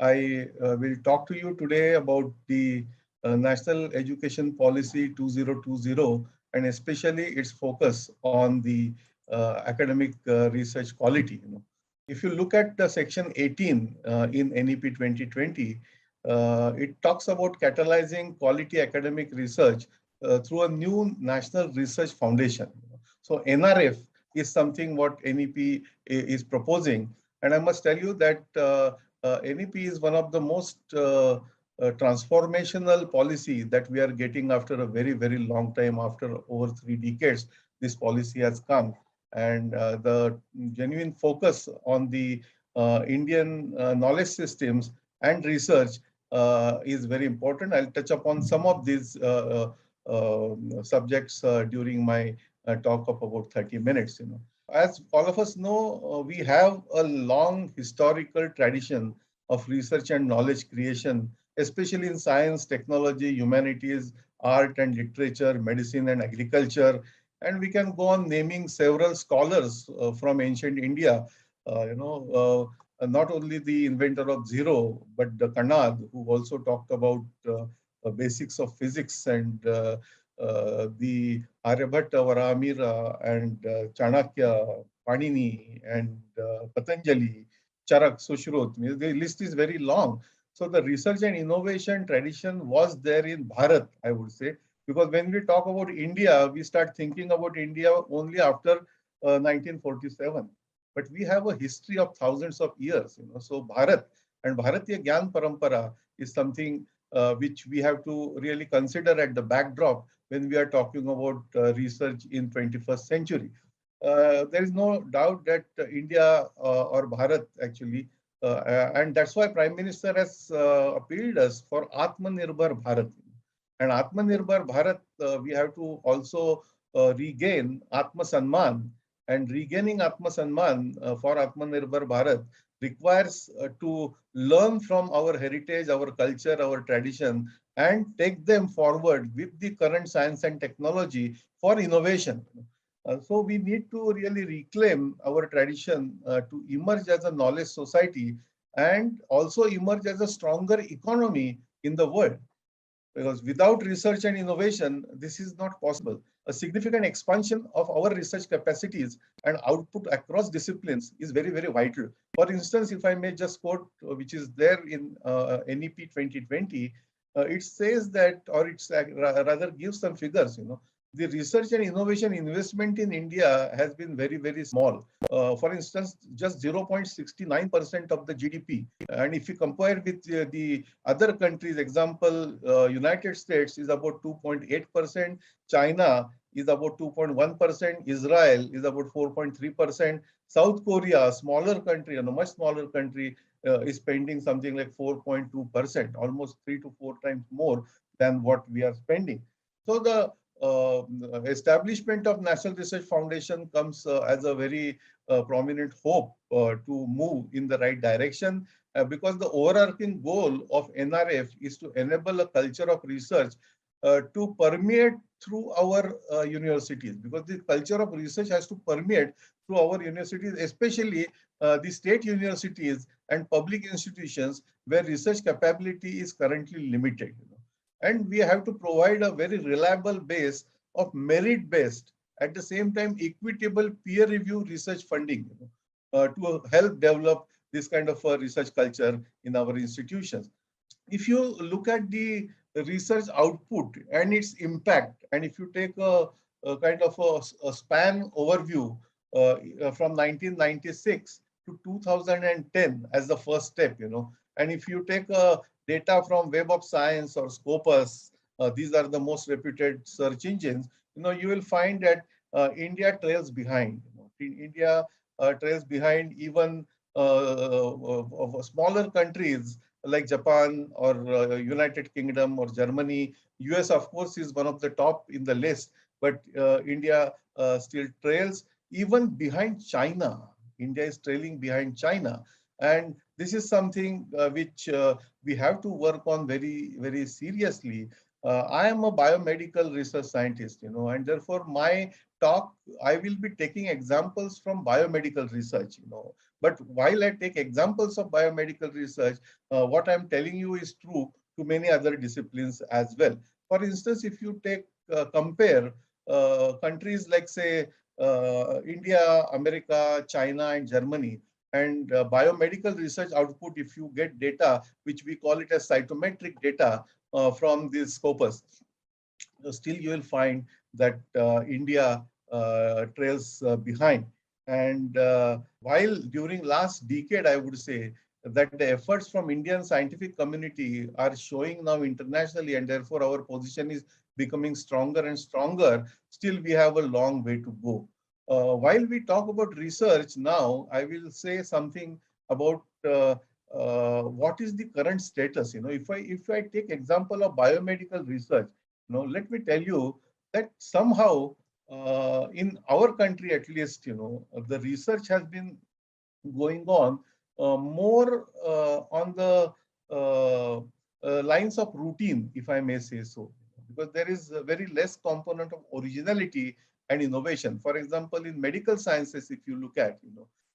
I will talk to you today about the National Education Policy 2020 and especially its focus on the academic research quality. If you look at the section 18 in NEP 2020, it talks about catalyzing quality academic research through a new National Research Foundation. So NRF is something what NEP is proposing. And I must tell you that NEP is one of the most transformational policy that we are getting after a very, very long time. After over 3 decades, this policy has come. And the genuine focus on the Indian knowledge systems and research is very important. I'll touch upon some of these subjects during my talk of about 30 minutes. As all of us know, we have a long historical tradition of research and knowledge creation, especially in science, technology, humanities, art and literature, medicine and agriculture. And we can go on naming several scholars from ancient India, not only the inventor of zero, but the Kanad, who also talked about basics of physics, and the Aryabhatta, Varamira, and Chanakya, Panini, and Patanjali, Charak, Sushrut. The list is very long. So the research and innovation tradition was there in Bharat, I would say, because when we talk about India, we start thinking about India only after 1947. But we have a history of thousands of years. So Bharat and Bharatiya Gyan Parampara is something which we have to really consider at the backdrop when we are talking about research in 21st century. There is no doubt that India or Bharat actually, and that's why Prime Minister has appealed us for Atmanirbhar Bharat. And Atmanirbhar Bharat, we have to also regain Atma Sanman, and regaining Atma Sanman for Atmanirbhar Bharat requires to learn from our heritage, our culture, our tradition, and take them forward with the current science and technology for innovation. So we need to really reclaim our tradition to emerge as a knowledge society and also emerge as a stronger economy in the world. Because without research and innovation, this is not possible. A significant expansion of our research capacities and output across disciplines is very, very vital. For instance, if I may just quote, which is there in NEP 2020, it says that, or it's rather gives some figures, the research and innovation investment in India has been very, very small. For instance, just 0.69% of the GDP. And if you compare with the other countries, example, United States is about 2.8%, China is about 2.1%, Israel is about 4.3%, South Korea, a smaller country, a much smaller country, is spending something like 4.2%, almost 3 to 4 times more than what we are spending. So the establishment of National Research Foundation comes as a very prominent hope to move in the right direction, because the overarching goal of NRF is to enable a culture of research to permeate through our universities, because the culture of research has to permeate through our universities, especially the state universities and public institutions where research capability is currently limited. And we have to provide a very reliable base of merit-based, at the same time equitable peer review research funding to help develop this kind of a research culture in our institutions. If you look at the research output and its impact, and if you take a kind of a span overview from 1996 to 2010 as the first step, and if you take data from Web of Science or Scopus, these are the most reputed search engines, you will find that India trails behind. India trails behind even of smaller countries like Japan or United Kingdom or Germany. US, of course, is one of the top in the list, but India still trails even behind China. India is trailing behind China. And this is something which we have to work on very, very seriously. I am a biomedical research scientist, and therefore my talk, I will be taking examples from biomedical research, But while I take examples of biomedical research, what I'm telling you is true to many other disciplines as well. For instance, if you take compare countries like, say, India, America, China, and Germany, and biomedical research output, if you get data, which we call it as cytometric data from this Scopus, still you will find that India trails behind. And while during last decade, I would say that the efforts from Indian scientific community are showing now internationally, and therefore our position is becoming stronger and stronger, still we have a long way to go. While we talk about research now, I will say something about what is the current status. If I take example of biomedical research, let me tell you that somehow in our country, at least, the research has been going on more on the lines of routine, if I may say so, because there is a very less component of originality and innovation. For example, in medical sciences, if you look at,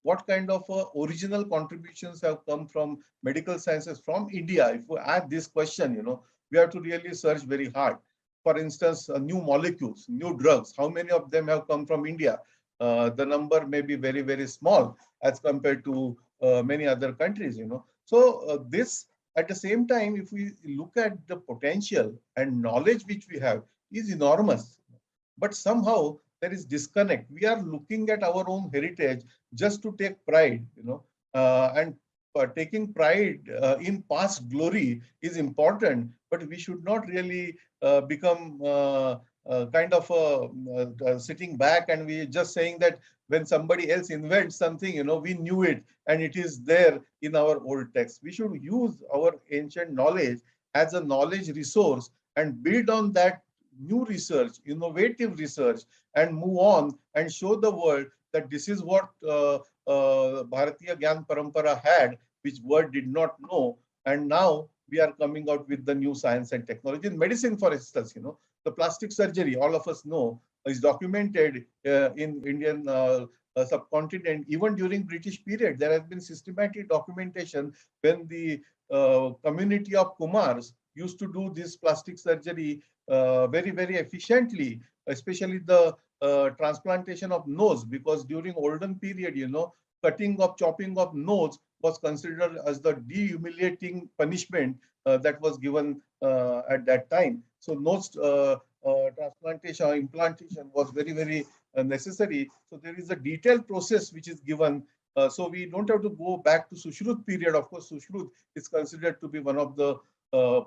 what kind of original contributions have come from medical sciences from India, if we add this question, we have to really search very hard. For instance, new molecules, new drugs, how many of them have come from India? The number may be very, very small as compared to many other countries, So this, at the same time, if we look at the potential and knowledge which we have is enormous, but somehow there is disconnect. We are looking at our own heritage just to take pride, and taking pride in past glory is important, but we should not really become kind of sitting back and we just saying that when somebody else invents something, we knew it and it is there in our old text. We should use our ancient knowledge as a knowledge resource and build on that new research, innovative research, and move on and show the world that this is what Bharatiya Gyan Parampara had, which world did not know. And now we are coming out with the new science and technology. In medicine, for instance, the plastic surgery, all of us know, is documented in Indian subcontinent. Even during British period, there has been systematic documentation when the community of Kumars used to do this plastic surgery very, very efficiently, especially the transplantation of nose, because during olden period, chopping of nose was considered as the dehumiliating punishment that was given at that time. So nose transplantation or implantation was very, very necessary. So there is a detailed process which is given. So we don't have to go back to Sushruta period. Of course, Sushruta is considered to be one of the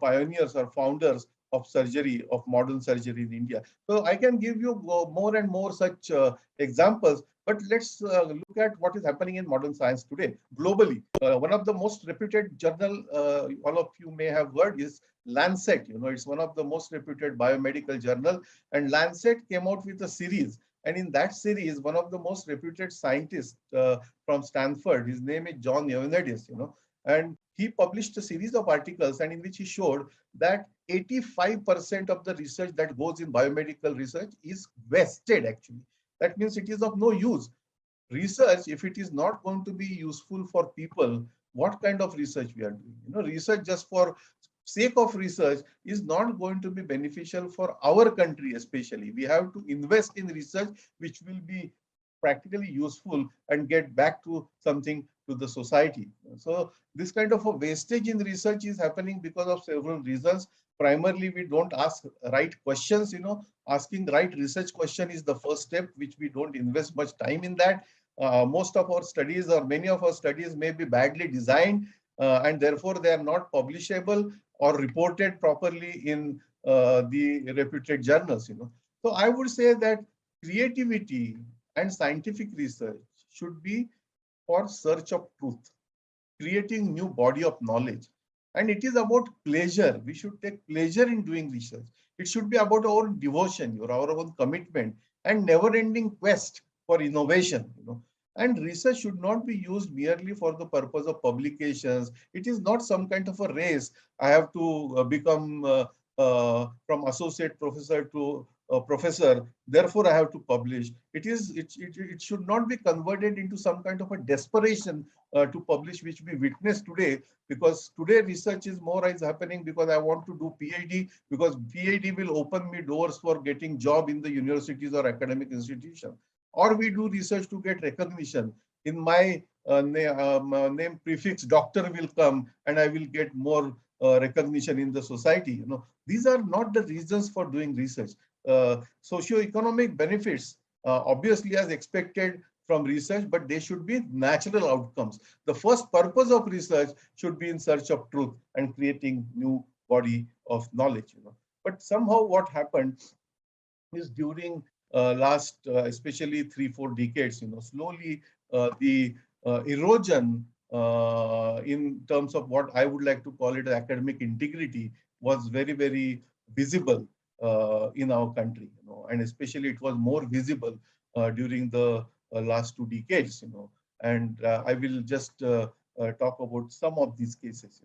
pioneers or founders of surgery, of modern surgery in India. So I can give you more and more such examples, but let's look at what is happening in modern science today globally. One of the most reputed journal, all of you may have heard, is Lancet. It's one of the most reputed biomedical journal, and Lancet came out with a series. And in that series, one of the most reputed scientists from Stanford, his name is John Ioannidis, and he published a series of articles and in which he showed that 85% of the research that goes in biomedical research is wasted actually. That means it is of no use. Research, if it is not going to be useful for people, what kind of research we are doing? Research just for sake of research is not going to be beneficial for our country especially. We have to invest in research which will be practically useful and get back to something to the society. So this kind of a wastage in research is happening because of several reasons. Primarily, we don't ask right questions. Asking right research question is the first step, which we don't invest much time in that. Most of our studies or many of our studies may be badly designed and therefore they are not publishable or reported properly in the reputed journals. So I would say that creativity and scientific research should be for search of truth, creating new body of knowledge. And it is about pleasure. We should take pleasure in doing research. It should be about our own devotion, our own commitment, and never-ending quest for innovation. And research should not be used merely for the purpose of publications. It is not some kind of a race. I have to become from associate professor to professor, therefore I have to publish. It should not be converted into some kind of a desperation to publish, which we witness today, because today research is more is happening because I want to do PhD, because PhD will open me doors for getting job in the universities or academic institution. Or we do research to get recognition. In my name prefix, doctor will come and I will get more recognition in the society. These are not the reasons for doing research. Socio-economic benefits, obviously as expected from research, but they should be natural outcomes. The first purpose of research should be in search of truth and creating new body of knowledge. But somehow what happened is during last, especially 3-4 decades, slowly the erosion in terms of what I would like to call it academic integrity was very, very visible. in our country, and especially it was more visible during the last 2 decades, and I will just talk about some of these cases.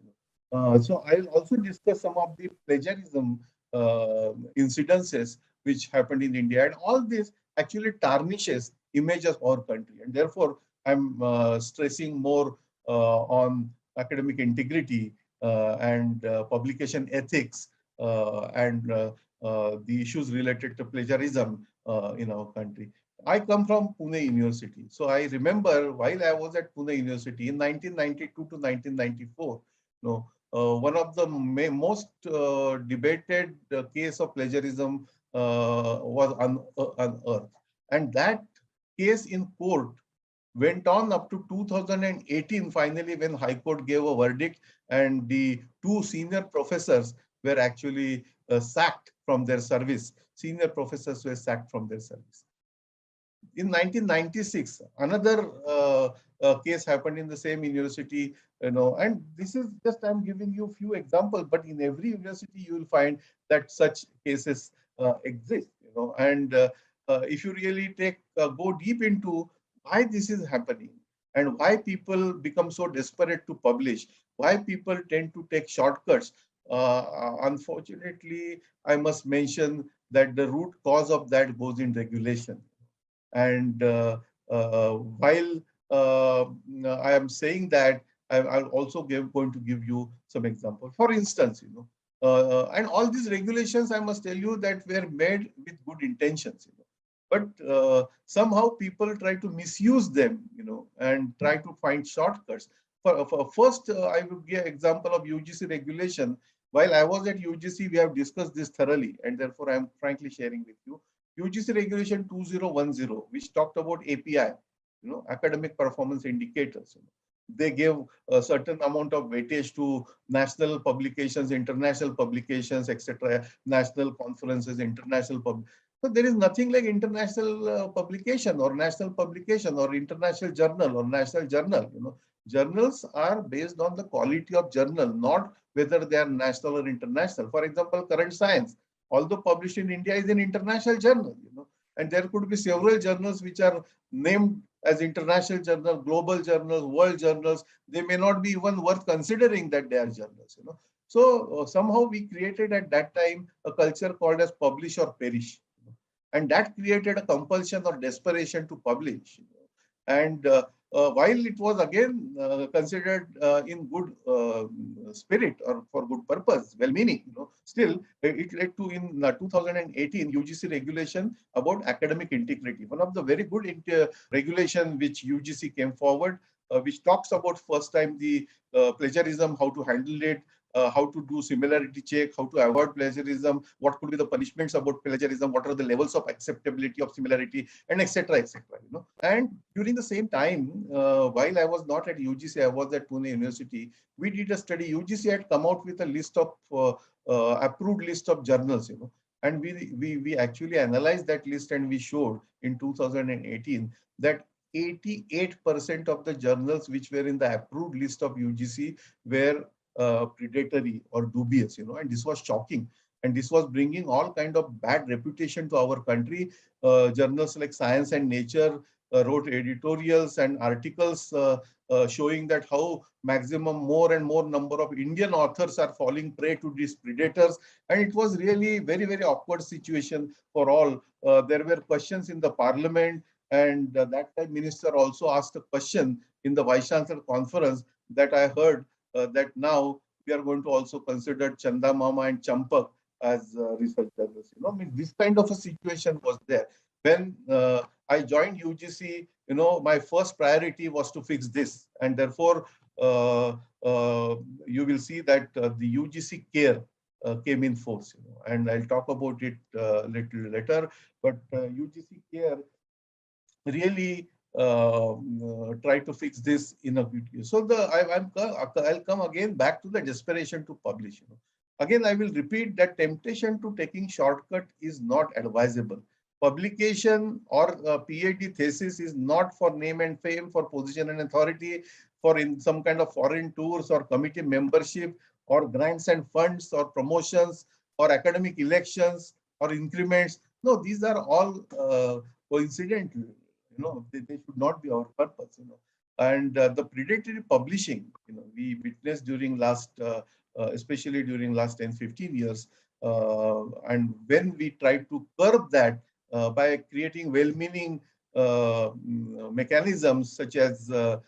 So I'll also discuss some of the plagiarism incidences which happened in India, and all this actually tarnishes image of our country, and therefore I'm stressing more on academic integrity and publication ethics and the issues related to plagiarism in our country. I come from Pune University. So I remember while I was at Pune University in 1992 to 1994, one of the most debated case of plagiarism was unearthed. And that case in court went on up to 2018, finally, when High Court gave a verdict and the two senior professors were actually sacked from their service. Senior professors were sacked from their service. In 1996, another case happened in the same university, and this is just, I'm giving you a few examples, but in every university you will find that such cases exist, and if you really go deep into why this is happening and why people become so desperate to publish, why people tend to take shortcuts, unfortunately, I must mention that the root cause of that goes in regulation. And while I am saying that, I'll also going to give you some examples. For instance, and all these regulations, I must tell you, that were made with good intentions, but somehow people try to misuse them, and try to find shortcuts. First, I will give an example of UGC regulation. While I was at UGC, we have discussed this thoroughly, and therefore I am frankly sharing with you. UGC regulation 2010, which talked about API, academic performance indicators. They gave a certain amount of weightage to national publications, international publications, etc., national conferences, international So there is nothing like international publication or national publication or international journal or national journal. Journals are based on the quality of journal, not whether they are national or international. For example, Current Science, although published in India, is an international journal, and there could be several journals which are named as international journal, global journals, world journals. They may not be even worth considering that they are journals, So somehow we created at that time a culture called as publish or perish, and that created a compulsion or desperation to publish. And while it was again considered in good spirit or for good purpose, well-meaning, still it led to, in 2018, UGC regulation about academic integrity. One of the very good regulation which UGC came forward, which talks about first time the plagiarism, how to handle it, how to do similarity check, how to avoid plagiarism, what could be the punishments about plagiarism, what are the levels of acceptability of similarity, and etc. etc. And during the same time, while I was not at UGC, I was at Pune University. We did a study. UGC had come out with a list of approved list of journals, and we actually analyzed that list, and we showed in 2018 that 88% of the journals which were in the approved list of UGC were predatory or dubious, and this was shocking, and this was bringing all kind of bad reputation to our country. Journals like Science and Nature wrote editorials and articles showing that how maximum more and more number of Indian authors are falling prey to these predators, and it was really very, very awkward situation for all. There were questions in the parliament, and that time minister also asked a question in the Vice Chancellor conference that I heard that now we are going to also consider Chanda Mama and Champak as research journals. I mean, this kind of a situation was there. When I joined UGC, my first priority was to fix this, and therefore you will see that the UGC care came in force, and I'll talk about it little later. But UGC care really try to fix this in a good way. So I'll come again back to the desperation to publish. Again, I will repeat that temptation to taking shortcut is not advisable. Publication or PhD thesis is not for name and fame, for position and authority, for in some kind of foreign tours or committee membership or grants and funds or promotions or academic elections or increments. No, these are all coincidental. They should not be our purpose. And the predatory publishing, we witnessed during last, especially during last 10, 15 years. And when we try to curb that by creating well-meaning mechanisms such as the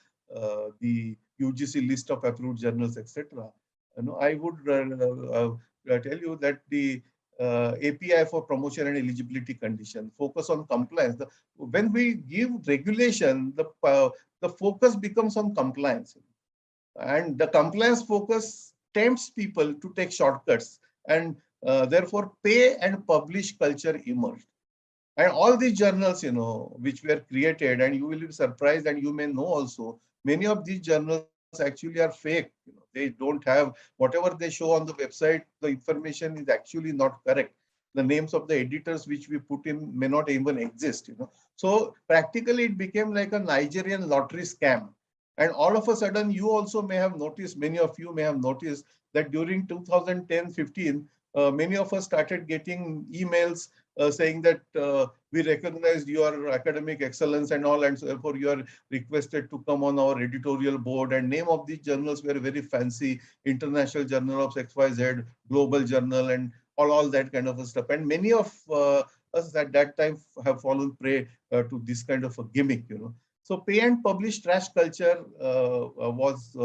UGC list of approved journals, etc. I would tell you that the API for promotion and eligibility condition focus on compliance. When we give regulation, the focus becomes on compliance, and the compliance focus tempts people to take shortcuts, and therefore pay and publish culture emerged. And all these journals, which were created, and you will be surprised, and you may know also, many of these journals actually are fake. They don't have whatever they show on the website. The information is actually not correct. The names of the editors which we put in may not even exist. So practically, it became like a Nigerian lottery scam. And all of a sudden, you also may have noticed, many of you may have noticed that during 2010-15, many of us started getting emails saying that we recognized your academic excellence and all, and so therefore you are requested to come on our editorial board. And name of these journals were very fancy: International Journal of XYZ, Global Journal, and all that kind of stuff. And many of us at that time have fallen prey to this kind of a gimmick. So pay and publish trash culture was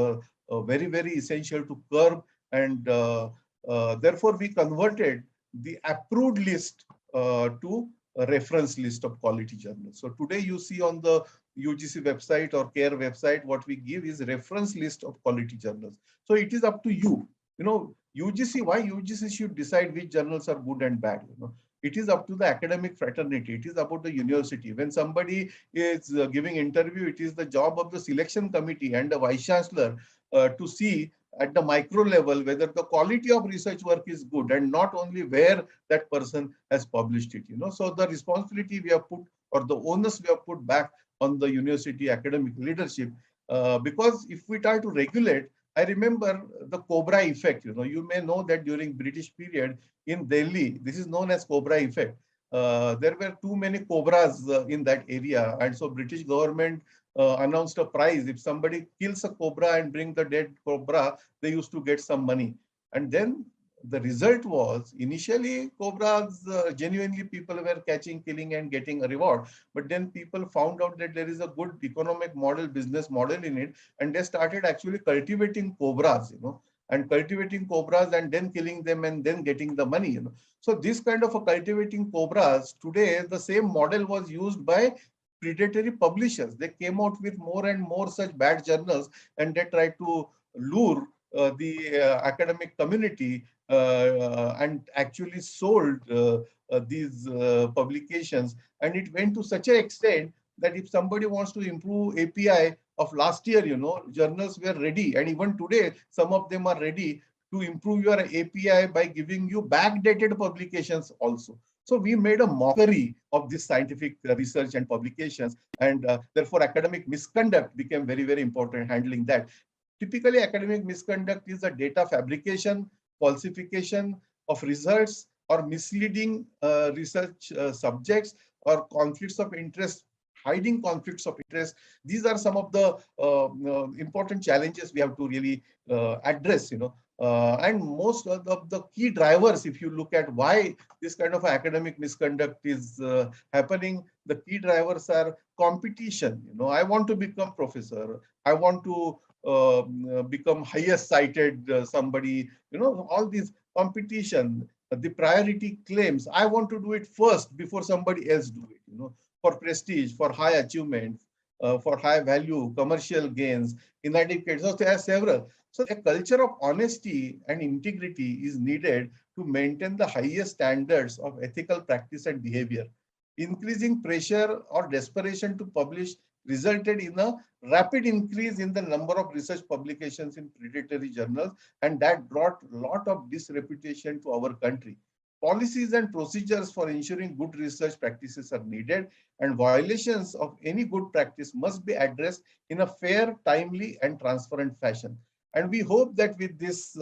very, very essential to curb, and therefore we converted the approved list to a reference list of quality journals. So today you see on the UGC website or CARE website, what we give is reference list of quality journals. So it is up to you. UGC, why UGC should decide which journals are good and bad? It is up to the academic fraternity. It is about the university. When somebody is giving interview, it is the job of the selection committee and the vice chancellor to see at the micro level whether the quality of research work is good, and not only where that person has published it. So the responsibility we have put, or the onus we have put back on the university academic leadership, because if we try to regulate, I remember the Cobra effect. You may know that during British period in Delhi, this is known as Cobra effect. There were too many cobras in that area, and so British government announced a prize. If somebody kills a cobra and bring the dead cobra, they used to get some money. And then the result was, initially cobras, genuinely people were catching, killing and getting a reward. But then people found out that there is a good economic model, business model in it, and they started actually cultivating cobras, and cultivating cobras and then killing them and then getting the money. So this kind of a cultivating cobras, today the same model was used by predatory publishers. They came out with more and more such bad journals, and they tried to lure the academic community and actually sold these publications. And it went to such an extent that if somebody wants to improve API of last year, journals were ready. And even today, some of them are ready to improve your API by giving you backdated publications also. So we made a mockery of this scientific research and publications, and therefore academic misconduct became very, very important, handling that. Typically, academic misconduct is a data fabrication, falsification of results, or misleading research subjects, or conflicts of interest, hiding conflicts of interest. These are some of the important challenges we have to really address, and most of the key drivers, if you look at why this kind of academic misconduct is happening, the key drivers are competition. I want to become professor. I want to become highest cited somebody, all these competition, the priority claims. I want to do it first before somebody else do it, for prestige, for high achievement, for high value, commercial gains, inadequate. So there are several. So a culture of honesty and integrity is needed to maintain the highest standards of ethical practice and behavior. Increasing pressure or desperation to publish resulted in a rapid increase in the number of research publications in predatory journals, and that brought a lot of disreputation to our country. Policies and procedures for ensuring good research practices are needed, and violations of any good practice must be addressed in a fair, timely, and transparent fashion. And we hope that with this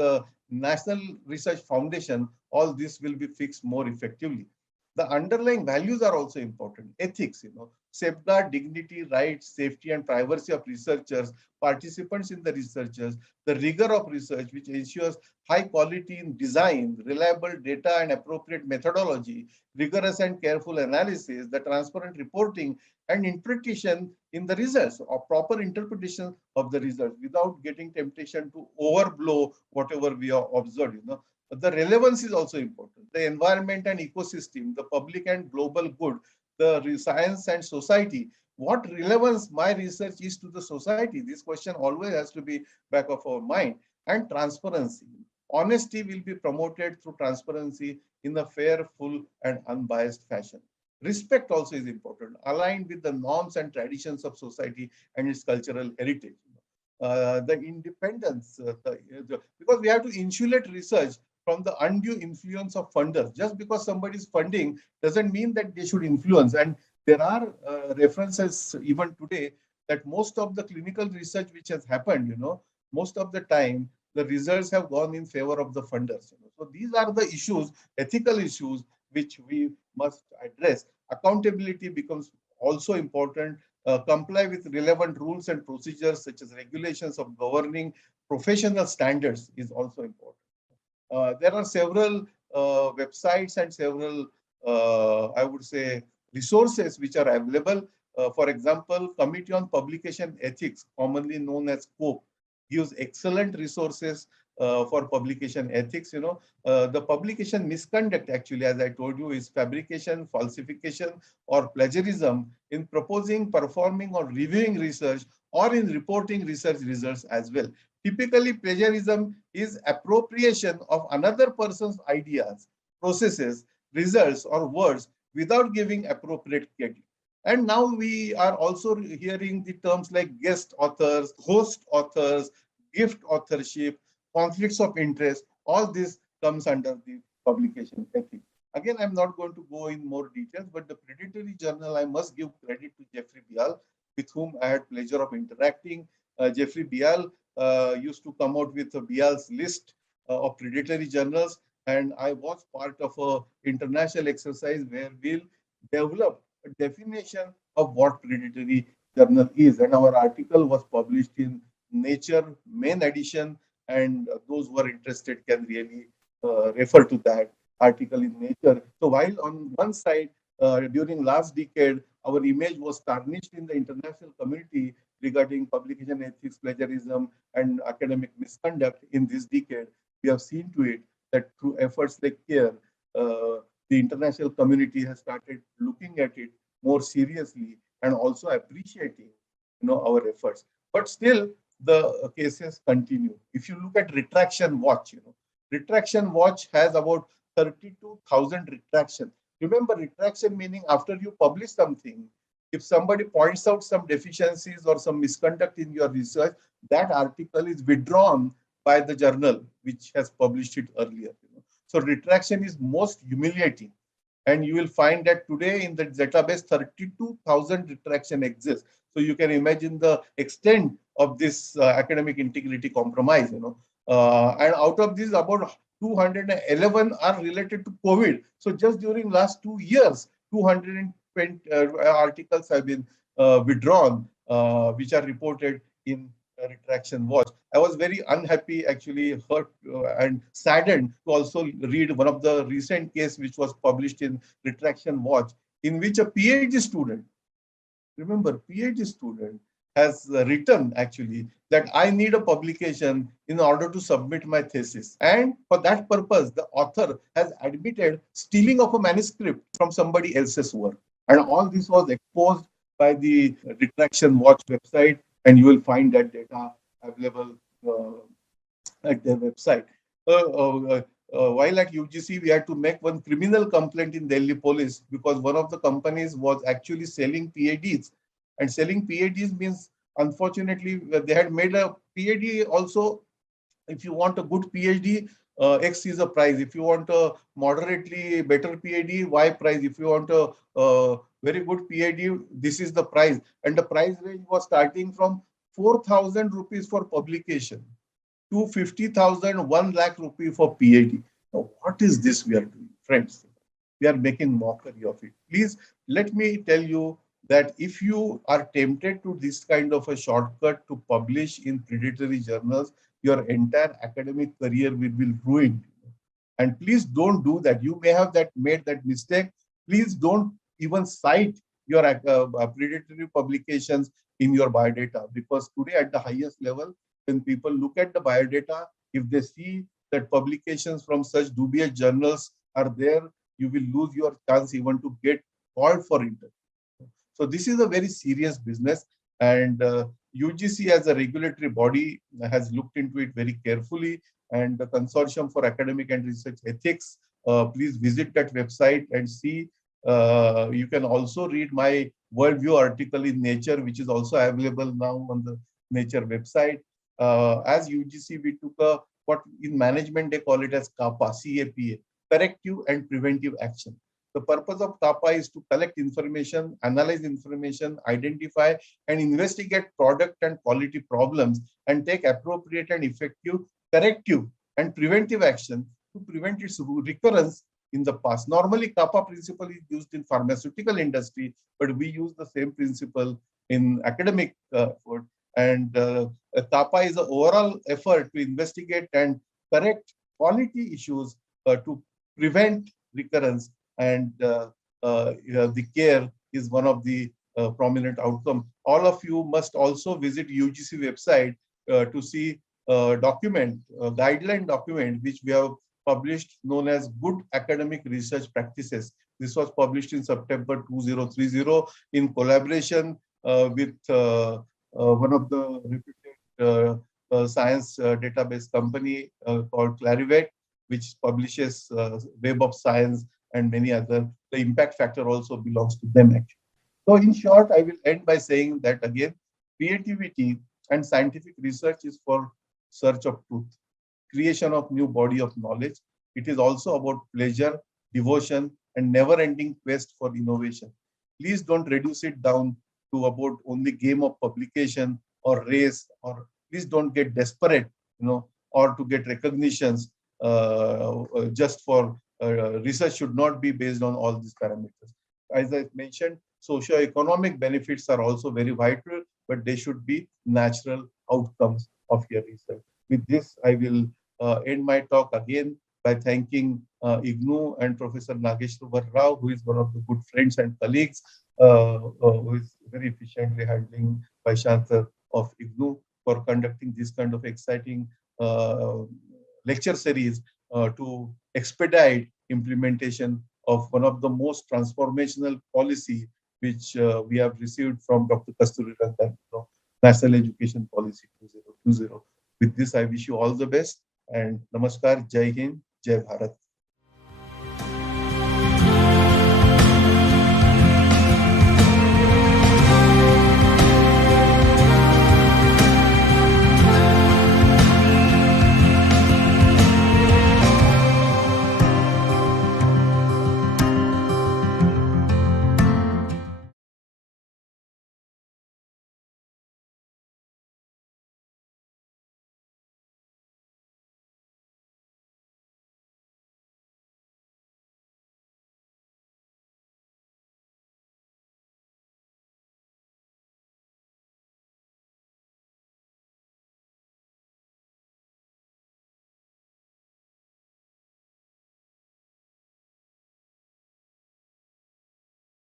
National Research Foundation, all this will be fixed more effectively. The underlying values are also important. Ethics, safeguard dignity, rights, safety, and privacy of researchers, participants in the researchers, the rigor of research, which ensures high quality in design, reliable data and appropriate methodology, rigorous and careful analysis, the transparent reporting and interpretation in the results, or proper interpretation of the results without getting temptation to overblow whatever we have observed. The relevance is also important. The environment and ecosystem, the public and global good, the science and society. What relevance my research is to the society? This question always has to be back of our mind. And transparency. Honesty will be promoted through transparency in a fair, full, and unbiased fashion. Respect also is important, aligned with the norms and traditions of society and its cultural heritage. The independence, because we have to insulate research from the undue influence of funders. Just because somebody is funding doesn't mean that they should influence. And there are references even today that most of the clinical research which has happened, most of the time the results have gone in favor of the funders. So these are the issues, ethical issues, which we must address. Accountability becomes also important. Comply with relevant rules and procedures such as regulations of governing professional standards is also important. There are several websites and several, I would say, resources which are available. For example, Committee on Publication Ethics, commonly known as COPE, gives excellent resources for publication ethics. The publication misconduct, actually, as I told you, is fabrication, falsification, or plagiarism in proposing, performing, or reviewing research, or in reporting research results as well. Typically, plagiarism is appropriation of another person's ideas, processes, results, or words without giving appropriate credit. And now we are also hearing the terms like guest authors, host authors, gift authorship, conflicts of interest. All this comes under the publication ethics. Again, I'm not going to go in more details, but the predatory journal, I must give credit to Jeffrey Bial, with whom I had pleasure of interacting. Jeffrey Bial used to come out with a Bial's list of predatory journals, and I was part of an international exercise where we'll develop a definition of what predatory journal is, and our article was published in Nature main edition, and those who are interested can really refer to that article in Nature. So while on one side, during last decade, our image was tarnished in the international community regarding publication ethics, plagiarism, and academic misconduct, in this decade, we have seen to it that through efforts like CARE, the international community has started looking at it more seriously and also appreciating, our efforts. But still, the cases continue. If you look at Retraction Watch, Retraction Watch has about 32,000 retractions. Remember, retraction meaning after you publish something, if somebody points out some deficiencies or some misconduct in your research, that article is withdrawn by the journal which has published it earlier. So retraction is most humiliating. And you will find that today in the database, 32,000 retraction exists. So you can imagine the extent of this academic integrity compromise. And out of these, about 211 are related to COVID. So just during last 2 years, 220 articles have been withdrawn, which are reported in Retraction Watch. I was very unhappy, actually hurt and saddened to also read one of the recent case which was published in Retraction Watch, in which a PhD student, remember, PhD student has written actually that I need a publication in order to submit my thesis. And for that purpose, the author has admitted stealing of a manuscript from somebody else's work. And all this was exposed by the Retraction Watch website, and you will find that data available at their website. While at UGC, we had to make one criminal complaint in Delhi police because one of the companies was actually selling PhDs. And selling PhDs means, unfortunately, they had made a PhD also. If you want a good PhD, X is a price. If you want a moderately better PhD, Y price. If you want a very good PhD, this is the price. And the price range was starting from 4,000 rupees for publication to 50,000, 1 lakh rupee for PhD. Now, what is this we are doing, friends? We are making mockery of it. Please let me tell you that if you are tempted to this kind of a shortcut to publish in predatory journals, your entire academic career will be ruined. And please don't do that. You may have made that mistake. Please don't even cite your predatory publications in your biodata, because today at the highest level, when people look at the biodata, if they see that publications from such dubious journals are there, you will lose your chance even to get called for interview. So this is a very serious business, and UGC as a regulatory body has looked into it very carefully, and the Consortium for Academic and Research Ethics, please visit that website and see. You can also read my worldview article in Nature, which is also available now on the Nature website. As UGC, we took a, what in management they call it as CAPA, C-A-P-A, corrective and preventive action. The purpose of CAPA is to collect information, analyze information, identify and investigate product and quality problems, and take appropriate and effective corrective and preventive action to prevent its recurrence in the past. Normally, CAPA principle is used in pharmaceutical industry, but we use the same principle in academic effort. And CAPA is an overall effort to investigate and correct quality issues to prevent recurrence, and the care is one of the prominent outcome. All of you must also visit UGC website to see guideline document which we have published, known as Good Academic Research Practices. This was published in September 2030 in collaboration with one of the reputed science database company called Clarivate, which publishes Web of Science and many other. The impact factor also belongs to them actually. So in short, I will end by saying that again, creativity and scientific research is for search of truth, creation of new body of knowledge. It is also about pleasure, devotion, and never-ending quest for innovation. Please don't reduce it down to about only game of publication or race, or please don't get desperate, or to get recognitions just for research should not be based on all these parameters. As I mentioned, socio-economic benefits are also very vital, but they should be natural outcomes of your research. With this, I will end my talk again by thanking IGNOU and Professor Nageshwar Rao, who is one of the good friends and colleagues, who is very efficiently handling Vice Chancellor of IGNOU, for conducting this kind of exciting lecture series to expedite implementation of one of the most transformational policy which we have received from Dr. Kasturi Rangan, National Education Policy 2020. With this, I wish you all the best, and Namaskar, Jai Hind, Jai Bharat.